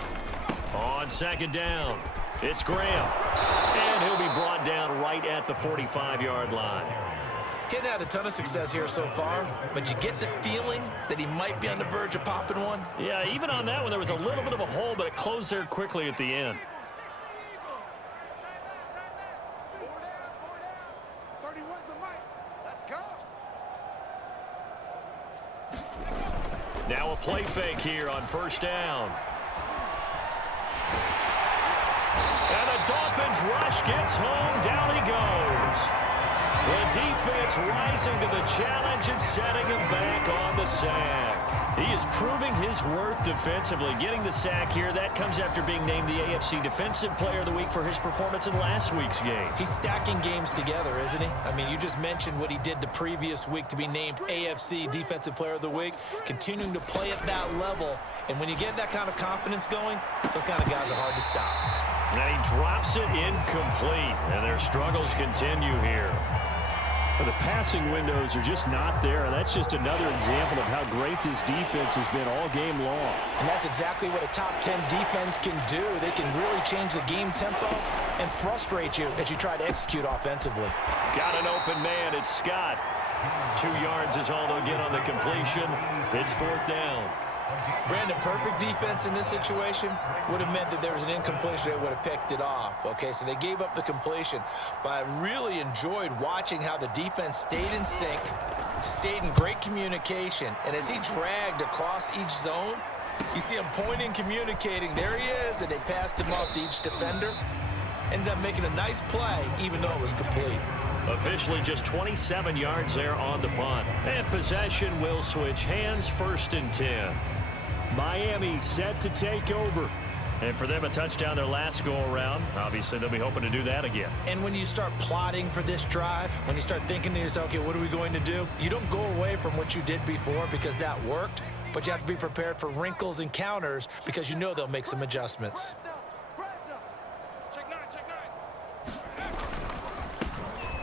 On second down. It's Graham, and he'll be brought down right at the 45-yard line. He's had a ton of success here so far, but you get the feeling that he might be on the verge of popping one. Yeah, even on that one, there was a little bit of a hole, but it closed there quickly at the end. 31's the mic. Let's go. Now a play fake here on first down. And the Dolphins rush gets home. Down he goes. The defense rising to the challenge and setting him back on the sack. He is proving his worth defensively. Getting the sack here, that comes after being named the AFC Defensive Player of the Week for his performance in last week's game. He's stacking games together, isn't he? I mean, you just mentioned what he did the previous week to be named AFC Defensive Player of the Week, continuing to play at that level. And when you get that kind of confidence going, those kind of guys are hard to stop. And he drops it incomplete, and their struggles continue here. The passing windows are just not there. That's just another example of how great this defense has been all game long. And that's exactly what a top 10 defense can do. They can really change the game tempo and frustrate you as you try to execute offensively. Got an open man. It's Scott. 2 yards is all they'll get on the completion. It's fourth down. Brandon, perfect defense in this situation would have meant that there was an incompletion that would have picked it off. Okay, so they gave up the completion. But I really enjoyed watching how the defense stayed in sync, stayed in great communication. And as he dragged across each zone, you see him pointing, communicating. There he is, and they passed him off to each defender. Ended up making a nice play, even though it was complete. Officially just 27 yards there on the punt. And possession will switch hands, 1st and 10. Miami set to take over. And for them, a touchdown their last go-around. Obviously, they'll be hoping to do that again. And when you start plotting for this drive, when you start thinking to yourself, okay, what are we going to do? You don't go away from what you did before because that worked, but you have to be prepared for wrinkles and counters because you know they'll make some adjustments.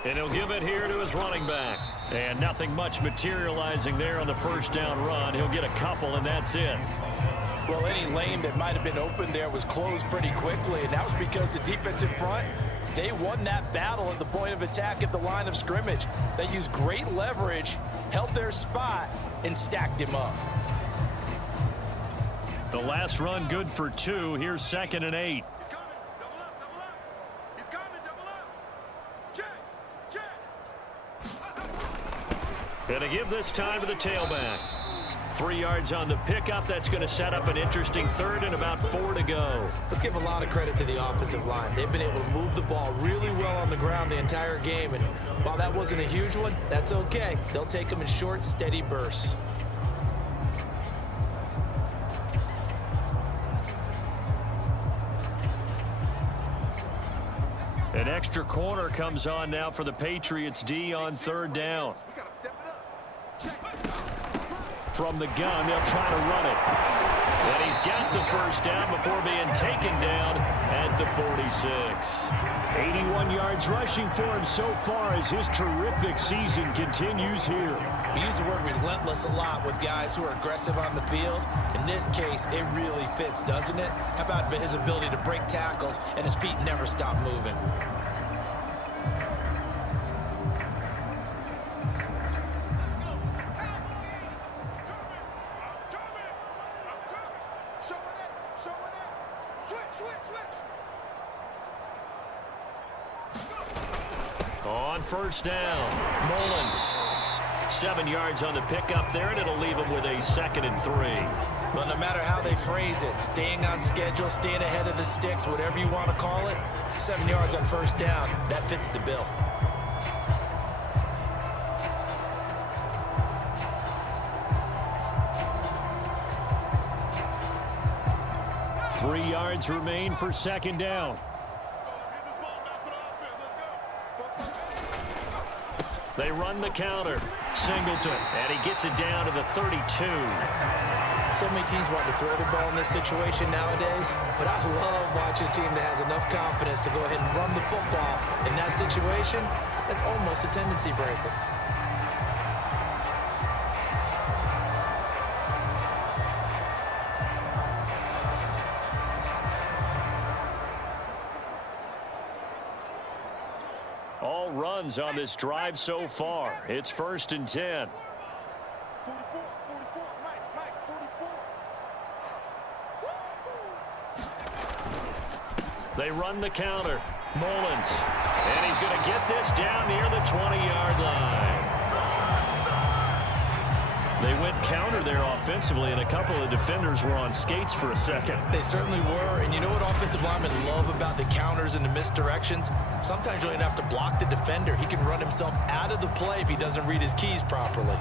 And he'll give it here to his running back. And nothing much materializing there on the first down run. He'll get a couple, and that's it. Well, any lane that might have been open there was closed pretty quickly, and that was because the defensive front, they won that battle at the point of attack at the line of scrimmage. They used great leverage, held their spot, and stacked him up. The last run good for 2. Here's 2nd and 8. And to give this time to the tailback. 3 yards on the pickup. That's going to set up an interesting 3rd and about 4 to go. Let's give a lot of credit to the offensive line. They've been able to move the ball really well on the ground the entire game. And while that wasn't a huge one, that's okay. They'll take them in short, steady bursts. An extra corner comes on now for the Patriots D on third down. We gotta step it up. Check. From the gun, they'll try to run it. And he's got the first down before being taken down at the 46. 81 yards rushing for him so far as his terrific season continues here. We use the word relentless a lot with guys who are aggressive on the field. In this case, it really fits, doesn't it? How about his ability to break tackles and his feet never stop moving? On first down, Mullins. 7 yards on the pickup there, and it'll leave him with a 2nd and 3. Well, no matter how they phrase it, staying on schedule, staying ahead of the sticks, whatever you want to call it, 7 yards on first down, that fits the bill. Three yards remain for second down. They run the counter. Singleton, and he gets it down to the 32. So many teams want to throw the ball in this situation nowadays, but I love watching a team that has enough confidence to go ahead and run the football. In that situation, that's almost a tendency breaker. All runs on this drive so far. It's 1st and 10. 44, Mike, 44. They run the counter. Mullins. And he's going to get this down near the 20-yard line. They went counter there offensively, and a couple of defenders were on skates for a second. They certainly were, and you know what offensive linemen love about the counters and the misdirections? Sometimes you don't have to block the defender. He can run himself out of the play if he doesn't read his keys properly.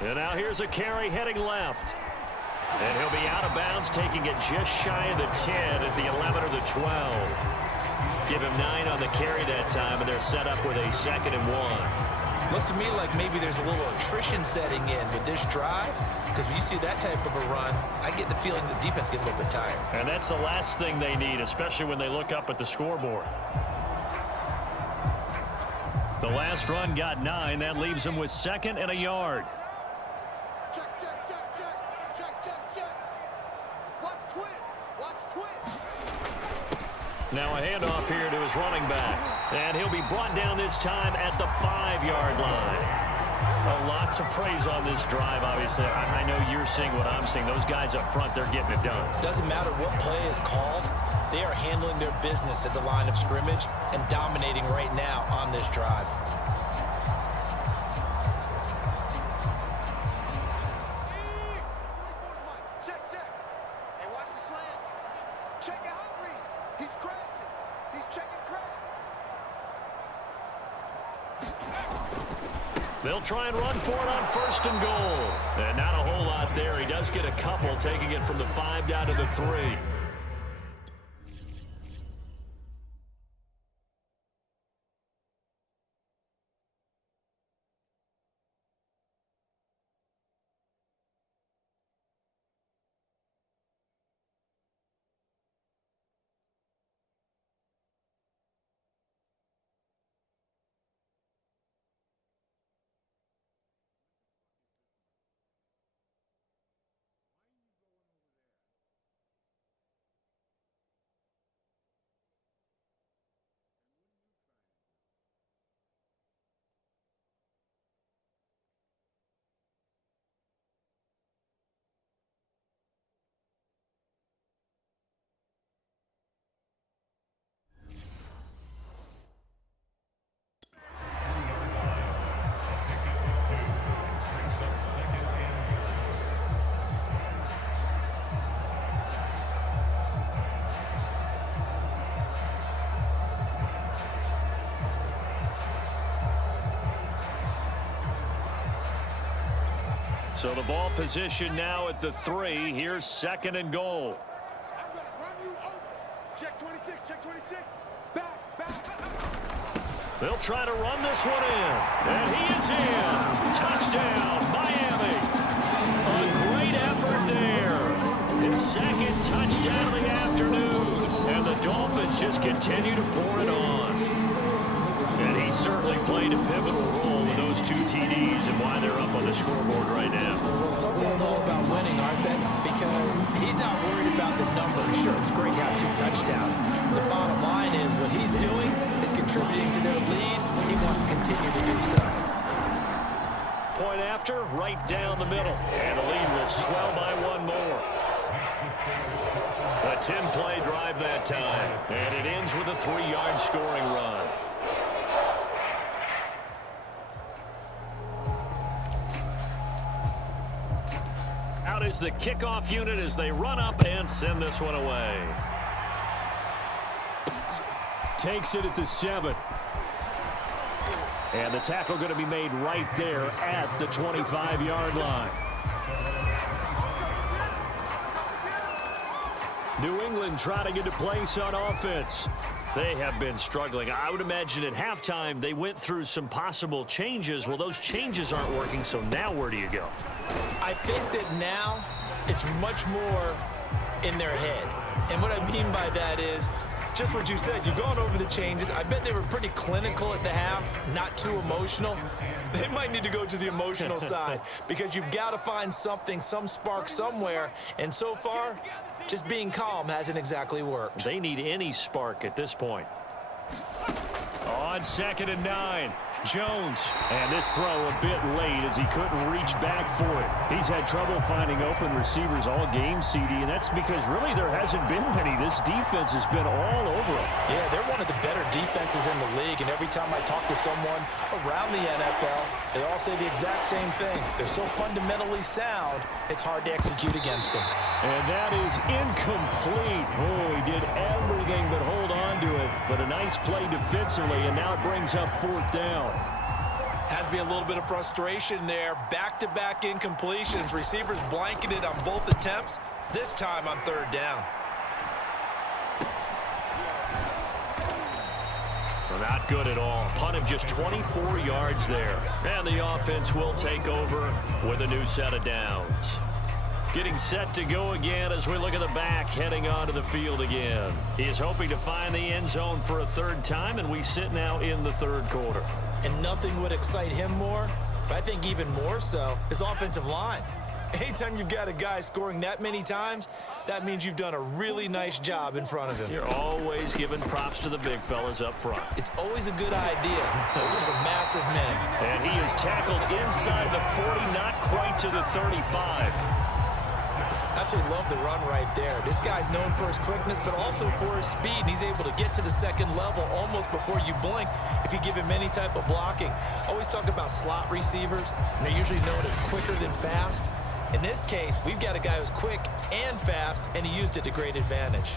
And now here's a carry heading left. And he'll be out of bounds, taking it just shy of the 10 at the 11 or the 12. Give him 9 on the carry that time, and they're set up with a 2nd and 1. Looks to me like maybe there's a little attrition setting in with this drive, because when you see that type of a run, I get the feeling the defense getting a little bit tired. And that's the last thing they need, especially when they look up at the scoreboard. The last run got 9. That leaves them with 2nd and a yard. Now a handoff here to his running back. And he'll be brought down this time at the 5-yard line. A lot to praise on this drive, obviously. I know you're seeing what I'm seeing. Those guys up front, they're getting it done. Doesn't matter what play is called. They are handling their business at the line of scrimmage and dominating right now on this drive. They'll try and run for it on 1st and goal. And not a whole lot there. He does get a couple, taking it from the 5 down to the 3. So the ball position now at the 3. Here's 2nd and goal. I'm going to run you over. Check 26, check 26. Back. They'll try to run this one in. And he is in. Touchdown, Miami. A great effort there. His 2nd touchdown of the afternoon. And the Dolphins just continue to pour it on. And he certainly played a pivotal role with those 2 TDs and why they're up on the scoreboard right now. Well, someone's all about winning, aren't they? Because he's not worried about the number. Sure, it's great to have 2 touchdowns. The bottom line is what he's doing is contributing to their lead. He wants to continue to do so. Point after, right down the middle. And the lead will swell by 1 more. A 10-play drive that time. And it ends with a 3-yard scoring run. Out is the kickoff unit as they run up and send this one away. Takes it at the 7. And the tackle going to be made right there at the 25-yard line. New England trying to get a place on offense. They have been struggling. I would imagine at halftime they went through some possible changes. Well, those changes aren't working, so now where do you go? I think that now it's much more in their head. And what I mean by that is just what you said. You've gone over the changes. I bet they were pretty clinical at the half, not too emotional. They might need to go to the emotional side because you've got to find something, some spark somewhere. And so far, just being calm hasn't exactly worked. They need any spark at this point. On 2nd and 9. Jones. And this throw a bit late as he couldn't reach back for it. He's had trouble finding open receivers all game, CD, and that's because really there hasn't been many. This defense has been all over him. Yeah, they're one of the better defenses in the league, and every time I talk to someone around the NFL, they all say the exact same thing. They're so fundamentally sound, it's hard to execute against them. And that is incomplete. Oh, he did everything but hold on to it, but a nice play defensively, and now it brings up 4th down. Has to be a little bit of frustration there. Back-to-back incompletions. Receivers blanketed on both attempts, this time on 3rd down. Well, not good at all. Punt of just 24 yards there. And the offense will take over with a new set of downs. Getting set to go again as we look at the back heading onto the field again. He is hoping to find the end zone for a 3rd time, and we sit now in the 3rd quarter. And nothing would excite him more, but I think even more so, his offensive line. Anytime you've got a guy scoring that many times, that means you've done a really nice job in front of him. You're always giving props to the big fellas up front. It's always a good idea. Those are some massive men. And he is tackled inside the 40, not quite to the 35. Absolutely love the run right there. This guy's known for his quickness, but also for his speed. And he's able to get to the 2nd level almost before you blink if you give him any type of blocking. Always talk about slot receivers, and they're usually known as quicker than fast. In this case, we've got a guy who's quick and fast, and he used it to great advantage.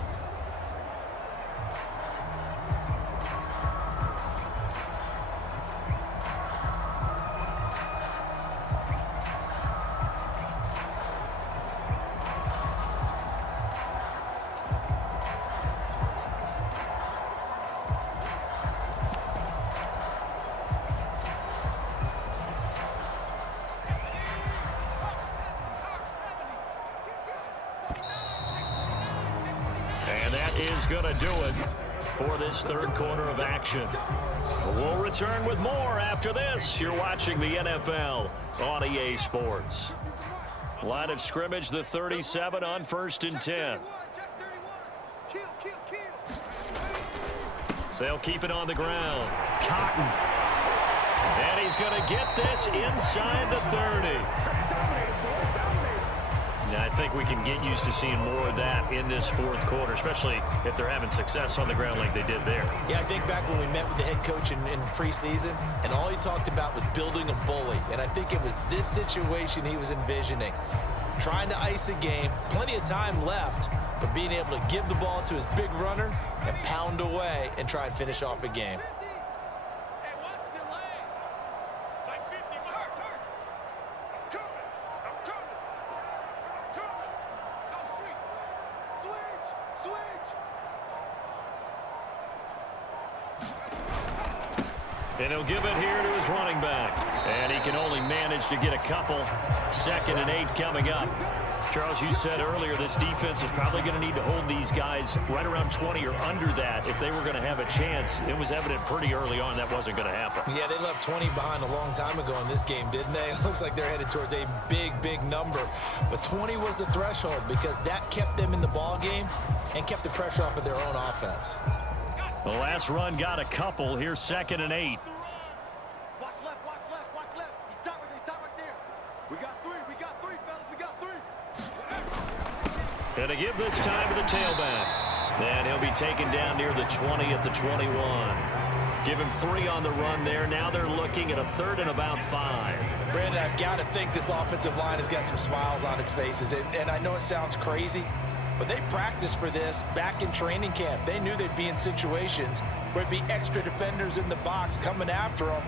And that is going to do it for this 3rd quarter of action. We'll return with more after this. You're watching the NFL on EA Sports. Line of scrimmage, the 37 on 1st and 10. They'll keep it on the ground. Cotton. And he's going to get this inside the 30. Now, I think we can get used to seeing more of that in this 4th quarter, especially if they're having success on the ground like they did there. Yeah, I think back when we met with the head coach in preseason, and all he talked about was building a bully. And I think it was this situation he was envisioning. Trying to ice a game, plenty of time left, but being able to give the ball to his big runner and pound away and try and finish off a game. And he'll give it here to his running back. And he can only manage to get a couple. 2nd and 8 coming up. Charles, you said earlier this defense is probably going to need to hold these guys right around 20 or under that if they were going to have a chance. It was evident pretty early on that wasn't going to happen. Yeah, they left 20 behind a long time ago in this game, didn't they? It looks like they're headed towards a big number. But 20 was the threshold because that kept them in the ball game and kept the pressure off of their own offense. The last run got a couple. Here's 2nd and 8. Watch left, watch left, watch left. He's top right there. We got three, fellas, we got three. And to give this time to the tailback. And he'll be taken down near the 20 at the 21. Give him 3 on the run there. Now they're looking at a 3rd and about 5. Brandon, I've got to think this offensive line has got some smiles on its faces. And I know it sounds crazy, but they practiced for this back in training camp. They knew they'd be in situations where it'd be extra defenders in the box coming after them,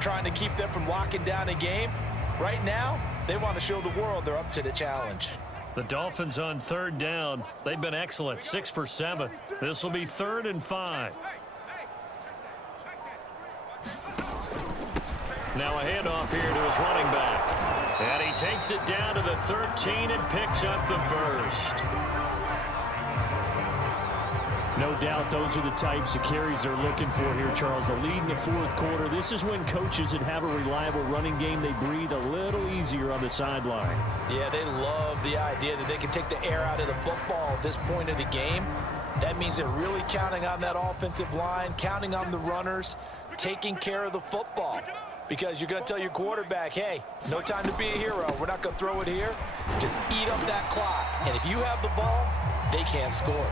trying to keep them from locking down a game. Right now, they want to show the world they're up to the challenge. The Dolphins on 3rd down. They've been excellent, 6 for 7. This will be 3rd and 5. Now a handoff here to his running back. And he takes it down to the 13 and picks up the 1st. No doubt those are the types of carries they're looking for here, Charles. The lead in the 4th quarter. This is when coaches that have a reliable running game, they breathe a little easier on the sideline. Yeah, they love the idea that they can take the air out of the football at this point of the game. That means they're really counting on that offensive line, counting on the runners, taking care of the football. Because you're going to tell your quarterback, hey, no time to be a hero. We're not going to throw it here. Just eat up that clock. And if you have the ball, they can't score.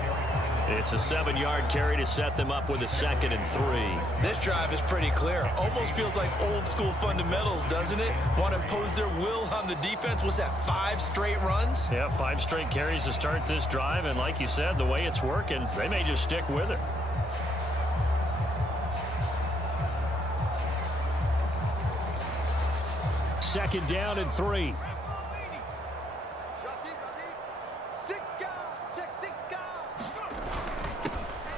It's a 7-yard carry to set them up with a 2nd and 3. This drive is pretty clear. Almost feels like old school fundamentals, doesn't it? Want to impose their will on the defense. What's that, 5 straight runs? Yeah, 5 straight carries to start this drive. And like you said, the way it's working, they may just stick with it. Second down and 3.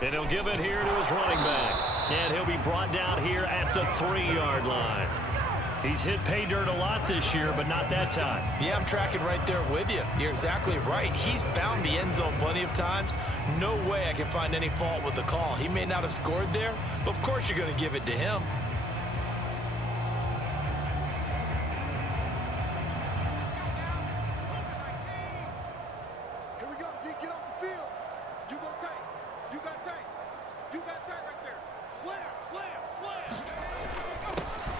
And he'll give it here to his running back. And he'll be brought down here at the 3-yard line. He's hit pay dirt a lot this year, but not that time. Yeah, I'm tracking right there with you. You're exactly right. He's found the end zone plenty of times. No way I can find any fault with the call. He may not have scored there, but of course you're going to give it to him. Here we go, D, get off the field. You go tight. You got tight. You got tight right there. Slam, slam, slam.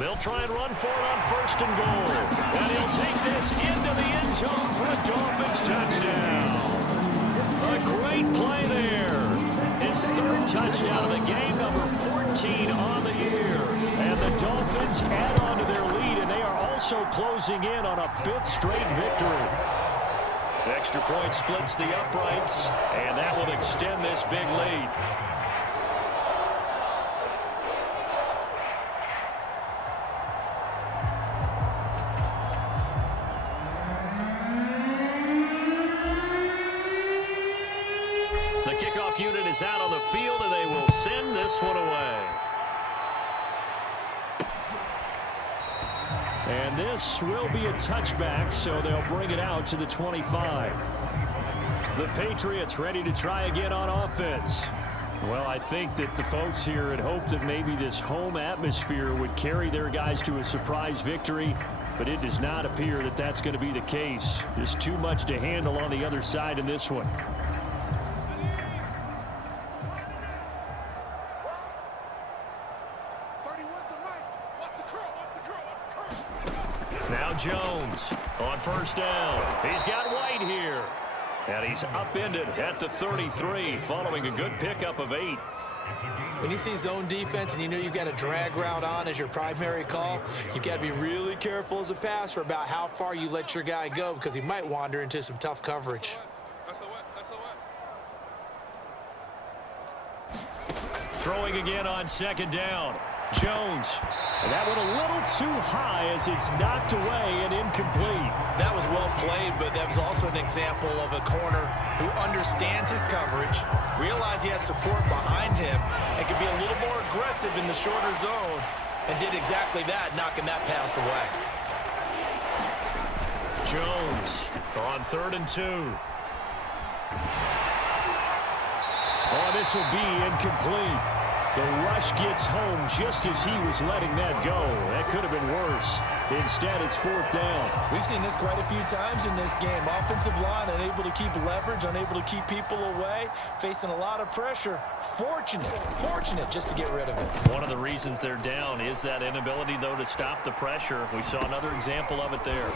They'll try and run for it on 1st and goal. And he'll take this into the end zone for a Dolphins touchdown. A great play there. His 3rd touchdown of the game, number 14 on the year. And the Dolphins add on to their lead, and they are also closing in on a 5th straight victory. Extra point splits the uprights, and that will extend this big lead. The kickoff unit is out on the field, and they will send this one away. And this will be a touchback, so they'll bring it out to the 25. The Patriots ready to try again on offense. Well, I think that the folks here had hoped that maybe this home atmosphere would carry their guys to a surprise victory, but it does not appear that that's going to be the case. There's too much to handle on the other side in this one. Now Jones on 1st down. He's got White here. And he's upended at the 33 following a good pickup of 8. When you see zone defense and you know you've got a drag route on as your primary call, you've got to be really careful as a passer about how far you let your guy go because he might wander into some tough coverage. Throwing again on 2nd down. Jones. And that one a little too high as it's knocked away and incomplete. That was well played, but that was also an example of a corner who understands his coverage, realized he had support behind him, and could be a little more aggressive in the shorter zone, and did exactly that, knocking that pass away. Jones on 3rd and 2. Oh, this will be incomplete. The rush gets home just as he was letting that go. That could have been worse. Instead, it's 4th down. We've seen this quite a few times in this game. Offensive line unable to keep leverage, unable to keep people away, facing a lot of pressure. Fortunate just to get rid of it. One of the reasons they're down is that inability, though, to stop the pressure. We saw another example of it there.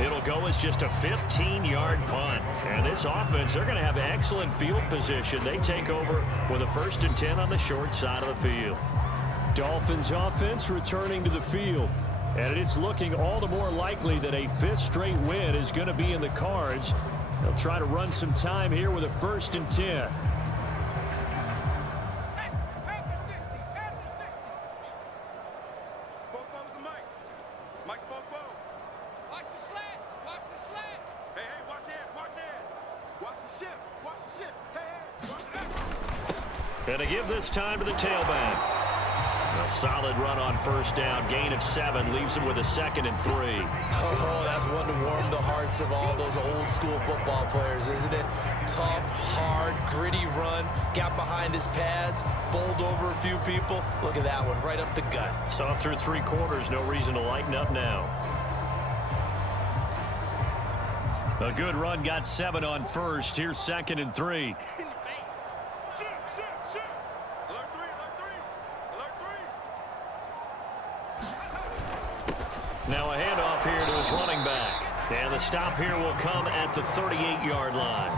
It'll go as just a 15-yard punt. And this offense, they're going to have excellent field position. They take over with a 1st and 10 on the short side of the field. Dolphins offense returning to the field. And it's looking all the more likely that a 5th straight win is going to be in the cards. They'll try to run some time here with a 1st and 10. And to give this time to the tailback. A solid run on 1st down. Gain of 7 leaves him with a 2nd and 3. Oh, that's one to warm the hearts of all those old school football players, isn't it? Tough, hard, gritty run. Got behind his pads, bowled over a few people. Look at that one, right up the gut. Saw through 3 quarters. No reason to lighten up now. A good run, got 7 on 1st. Here's 2nd and 3. Now a handoff here to his running back. And the stop here will come at the 38-yard line.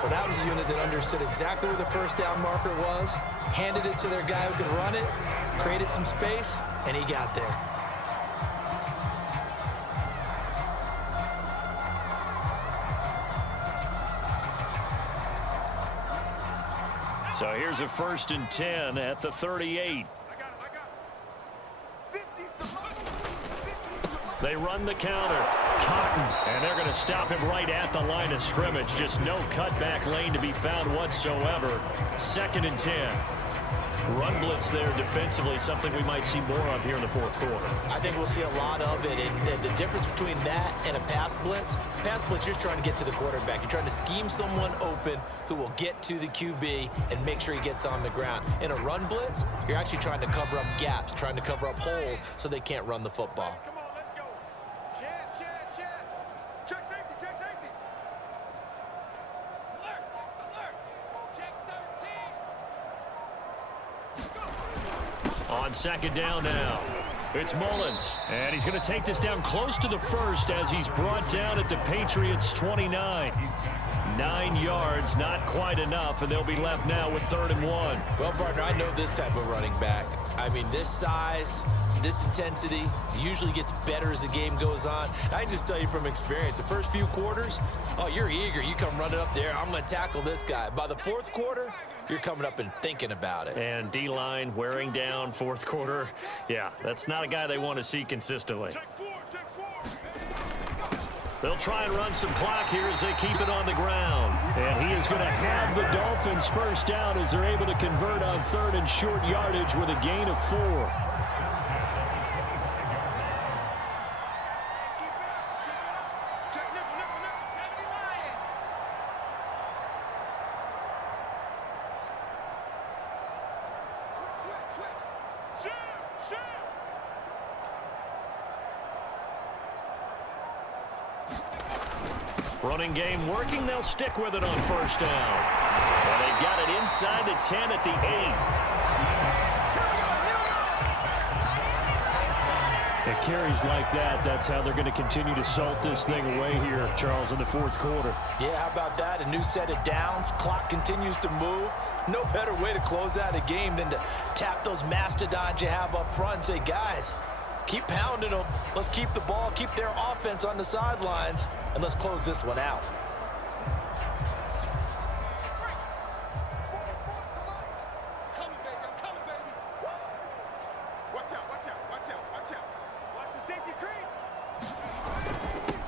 Well, that was a unit that understood exactly where the 1st down marker was, handed it to their guy who could run it, created some space, and he got there. So here's a 1st and 10 at the 38. They run the counter. Cotton. And they're going to stop him right at the line of scrimmage. Just no cutback lane to be found whatsoever. 2nd and 10. Run blitz there defensively, something we might see more of here in the 4th quarter. I think we'll see a lot of it. And the difference between that and a pass blitz, you're just trying to get to the quarterback. You're trying to scheme someone open who will get to the QB and make sure he gets on the ground. In a run blitz, you're actually trying to cover up gaps, trying to cover up holes so they can't run the football. On 2nd down now, it's Mullins. And he's going to take this down close to the 1st as he's brought down at the Patriots 29. 9 yards, not quite enough, and they'll be left now with 3rd and 1. Well, partner, I know this type of running back. I mean, this size, this intensity usually gets better as the game goes on. I just tell you from experience, the first few quarters, oh, you're eager. You come running up there, I'm going to tackle this guy. By the 4th quarter, you're coming up and thinking about it. And D-line wearing down 4th quarter. Yeah, that's not a guy they want to see consistently. They'll try and run some clock here as they keep it on the ground. And he is going to have the Dolphins 1st down as they're able to convert on 3rd and short yardage with a gain of 4. Running game working. They'll stick with it on 1st down. And they've got it inside the 10 at the 8. It carries like that. That's how they're going to continue to salt this thing away here, Charles, in the 4th quarter. Yeah, how about that? A new set of downs. Clock continues to move. No better way to close out a game than to tap those mastodons you have up front and say, guys, keep pounding them. Let's keep the ball, keep their offense on the sidelines, and let's close this one out.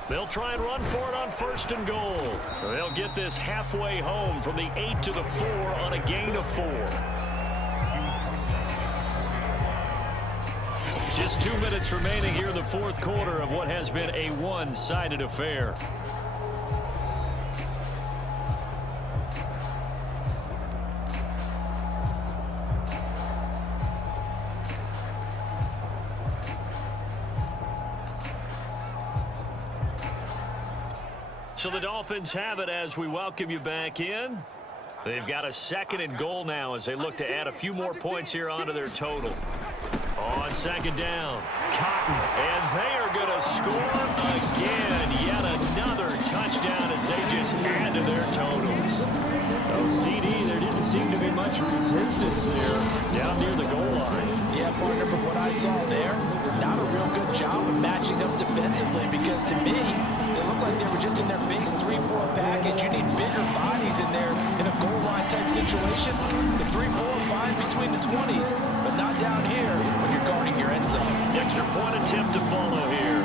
They'll try and run for it on 1st and goal. They'll get this halfway home from the 8 to the 4 on a gain of 4. Just 2 minutes remaining here in the fourth quarter of what has been a one-sided affair. So the Dolphins have it as we welcome you back in. They've got a 2nd and goal now as they look to add a few more points here onto their total. On 2nd down, Cotton, and they are going to score again. Yet another touchdown as they just add to their totals. Oh, CD, there didn't seem to be much resistance there down near the goal line. Yeah, partner, from what I saw there, not a real good job of matching up defensively because to me, they looked like they were just in their base 3-4 package. You need bigger bodies in there in a goal line type situation. The 3-4 fine between the 20s, but not down here when you're guarding your end zone. Extra point attempt to follow here.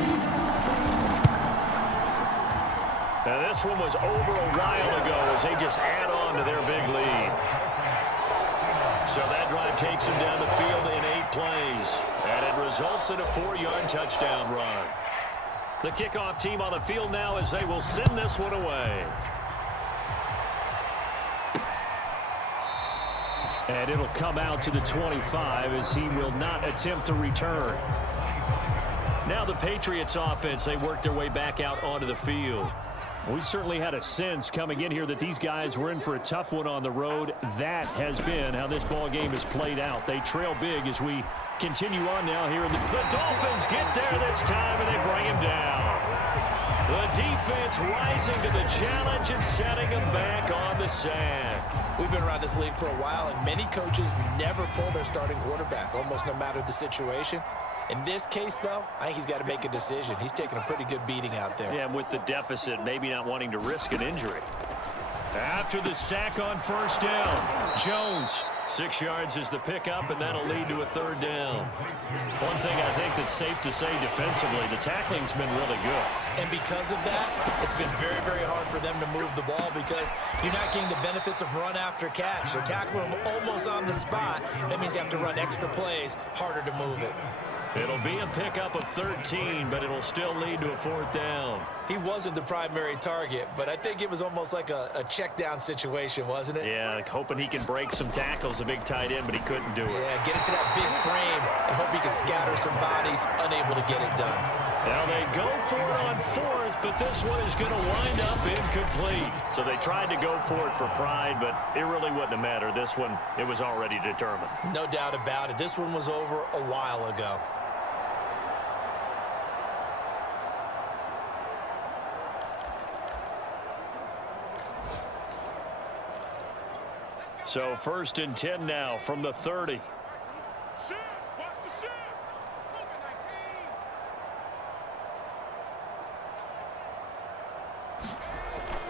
Now this one was over a while ago as they just add on to their big lead. So that drive takes them down the field in 8 plays, and it results in a 4-yard touchdown run. The kickoff team on the field now as they will send this one away. And it'll come out to the 25 as he will not attempt to return. Now the Patriots offense, they work their way back out onto the field. We certainly had a sense coming in here that these guys were in for a tough one on the road. That has been how this ball game has played out. They trail big as we continue on now here. The Dolphins get there this time, and they bring him down. The defense rising to the challenge and setting him back on the sack. We've been around this league for a while, and many coaches never pull their starting quarterback, almost no matter the situation. In this case, though, I think he's got to make a decision. He's taking a pretty good beating out there. Yeah, with the deficit, maybe not wanting to risk an injury. After the sack on 1st down, Jones, 6 yards is the pickup, and that'll lead to a 3rd down. One thing I think that's safe to say defensively, the tackling's been really good. And because of that, it's been very, very hard for them to move the ball because you're not getting the benefits of run after catch. They're tackling them almost on the spot. That means you have to run extra plays, harder to move it. It'll be a pickup of 13, but it'll still lead to a 4th down. He wasn't the primary target, but I think it was almost like a check down situation, wasn't it? Yeah, like hoping he can break some tackles, a big tight end, but he couldn't do it. Yeah, get into that big frame and hope he can scatter some bodies, unable to get it done. Now they go for it on 4th, but this one is going to wind up incomplete. So they tried to go for it for pride, but it really wouldn't have mattered. This one, it was already determined. No doubt about it. This one was over a while ago. So 1st and 10 now from the 30.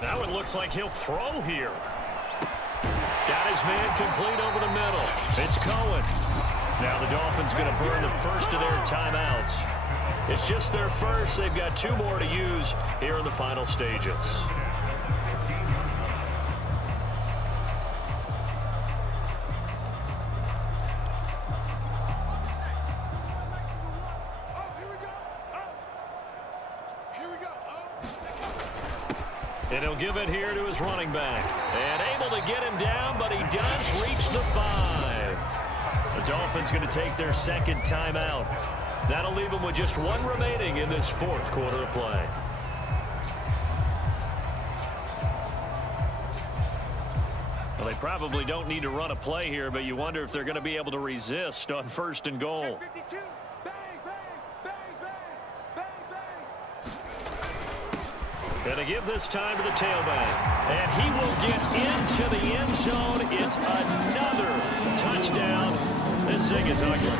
Now it looks like he'll throw here. Got his man complete over the middle. It's Cohen. Now the Dolphins going to burn the first of their timeouts. It's just their first. They've got 2 more to use here in the final stages. And he'll give it here to his running back. And able to get him down, but he does reach the 5. The Dolphins going to take their 2nd timeout. That'll leave them with just 1 remaining in this 4th quarter of play. Well, they probably don't need to run a play here, but you wonder if they're going to be able to resist on 1st and goal. Going to give this time to the tailback. And he will get into the end zone. It's another touchdown. This thing is ugly.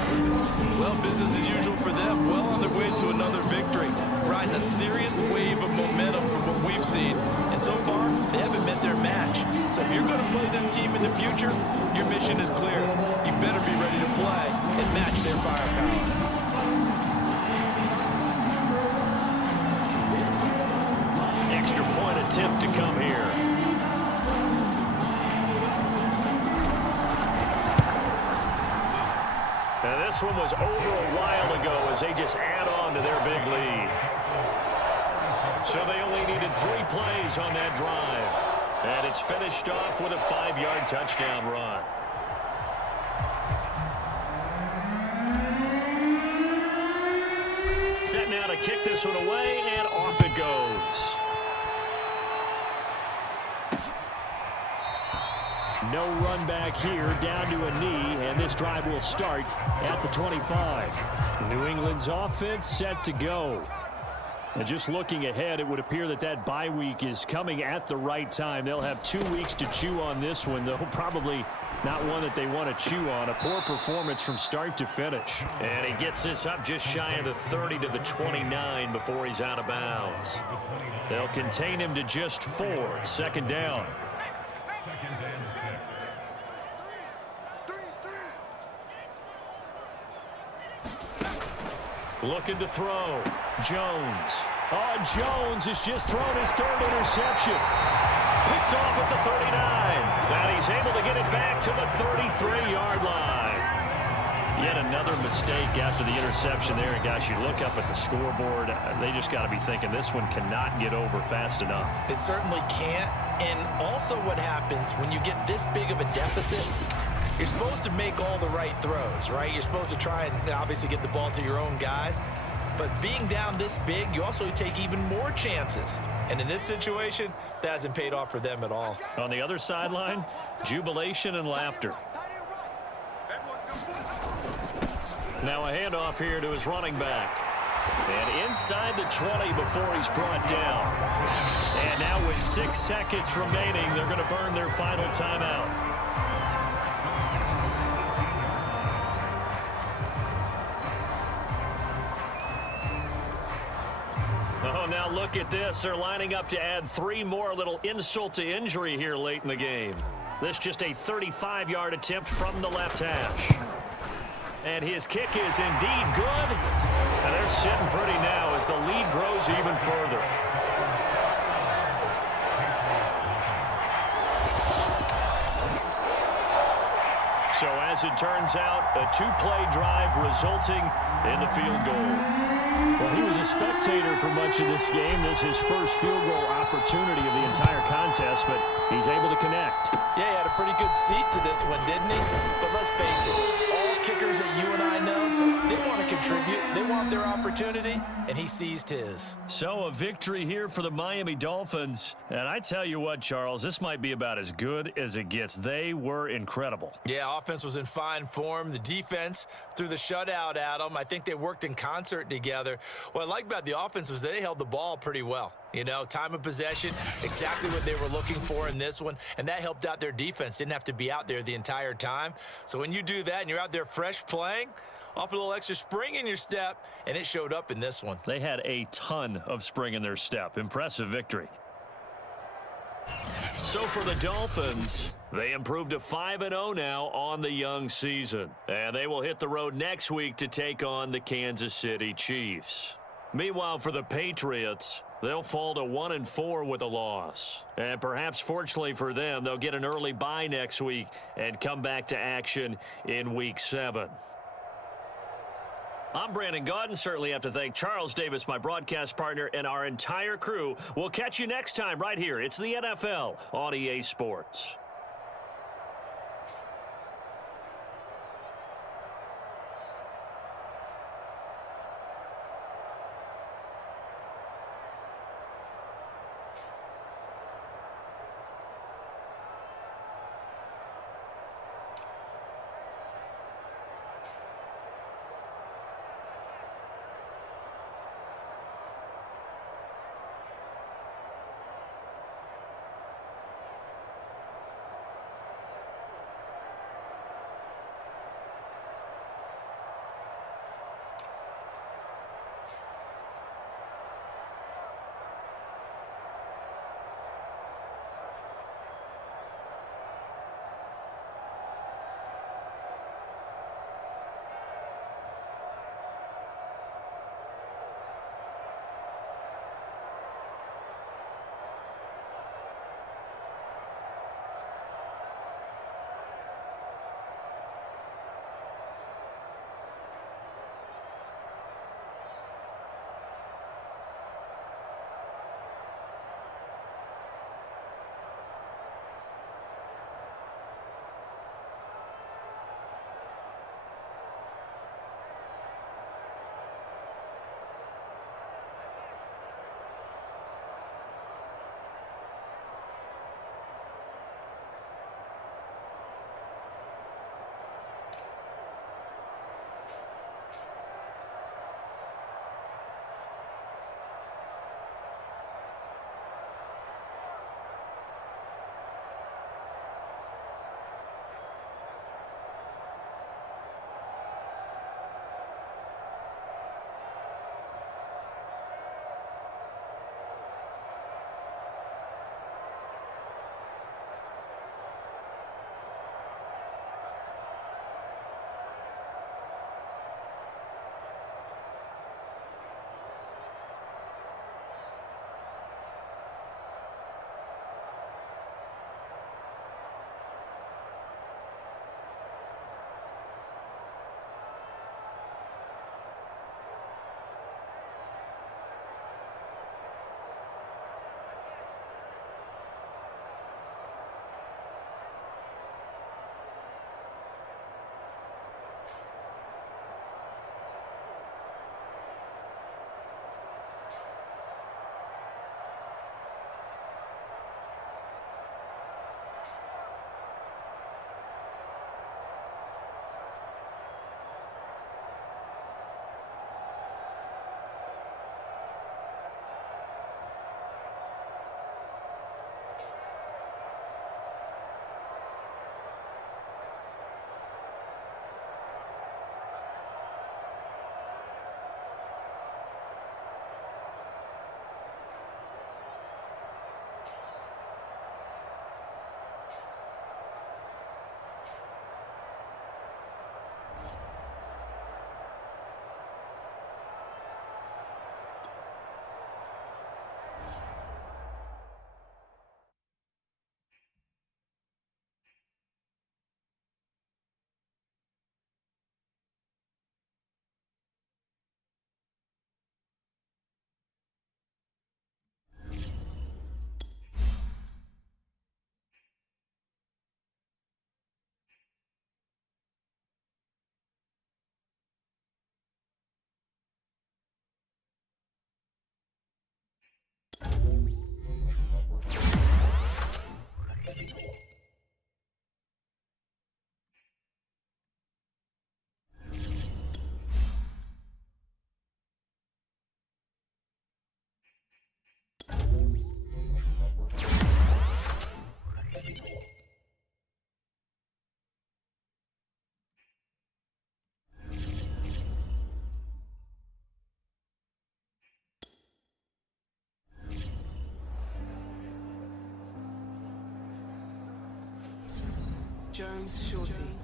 Well, business as usual for them. Well on their way to another victory. Riding a serious wave of momentum from what we've seen. And so far, they haven't met their match. So if you're going to play this team in the future, your mission is clear. You better be ready to play and match their firepower. Extra point attempt to come here. And this one was over a while ago as they just add on to their big lead. So they only needed 3 plays on that drive. And it's finished off with a 5-yard touchdown run. Set now to kick this one away, and off it goes. No run back here, down to a knee, and this drive will start at the 25. New England's offense set to go. And just looking ahead, it would appear that that bye week is coming at the right time. They'll have 2 weeks to chew on this one, though probably not one that they want to chew on. A poor performance from start to finish. And he gets this up just shy of the 30 to the 29 before he's out of bounds. They'll contain him to just 4. 2nd down. Looking to throw. Jones. Oh, Jones has just thrown his 3rd interception. Picked off at the 39. And he's able to get it back to the 33-yard line. Yet another mistake after the interception there. And gosh, you look up at the scoreboard, they just got to be thinking this one cannot get over fast enough. It certainly can't. And also what happens when you get this big of a deficit, you're supposed to make all the right throws, right? You're supposed to try and obviously get the ball to your own guys. But being down this big, you also take even more chances. And in this situation, that hasn't paid off for them at all. On the other sideline, jubilation and laughter. Now a handoff here to his running back. And inside the 20 before he's brought down. And now with 6 seconds remaining, they're going to burn their final timeout. Oh, now look at this. They're lining up to add 3 more, little insult to injury here late in the game. This just a 35-yard attempt from the left hash. And his kick is indeed good. And they're sitting pretty now as the lead grows even further. So as it turns out, a 2-play drive resulting in the field goal. Well, he was a spectator for much of this game. This is his first field goal opportunity of the entire contest, but he's able to connect. Yeah, he had a pretty good seat to this one, didn't he? But let's face it, all kickers that you and I know, they want to contribute. They want their opportunity, and he seized his. So a victory here for the Miami Dolphins. And I tell you what, Charles, this might be about as good as it gets. They were incredible. Yeah, offense was in fine form. The defense threw the shutout at them. I think they worked in concert together. What I like about the offense was they held the ball pretty well. You know, time of possession, exactly what they were looking for in this one, and that helped out their defense. Didn't have to be out there the entire time. So when you do that and you're out there fresh playing, off a little extra spring in your step, and it showed up in this one. They had a ton of spring in their step. Impressive victory. So for the Dolphins, they improved to 5-0 now on the young season. And they will hit the road next week to take on the Kansas City Chiefs. Meanwhile, for the Patriots, they'll fall to 1-4 with a loss. And perhaps fortunately for them, they'll get an early bye next week and come back to action in Week 7. I'm Brandon Gaudin. Certainly have to thank Charles Davis, my broadcast partner, and our entire crew. We'll catch you next time right here. It's the NFL on EA Sports. Jones Shorty.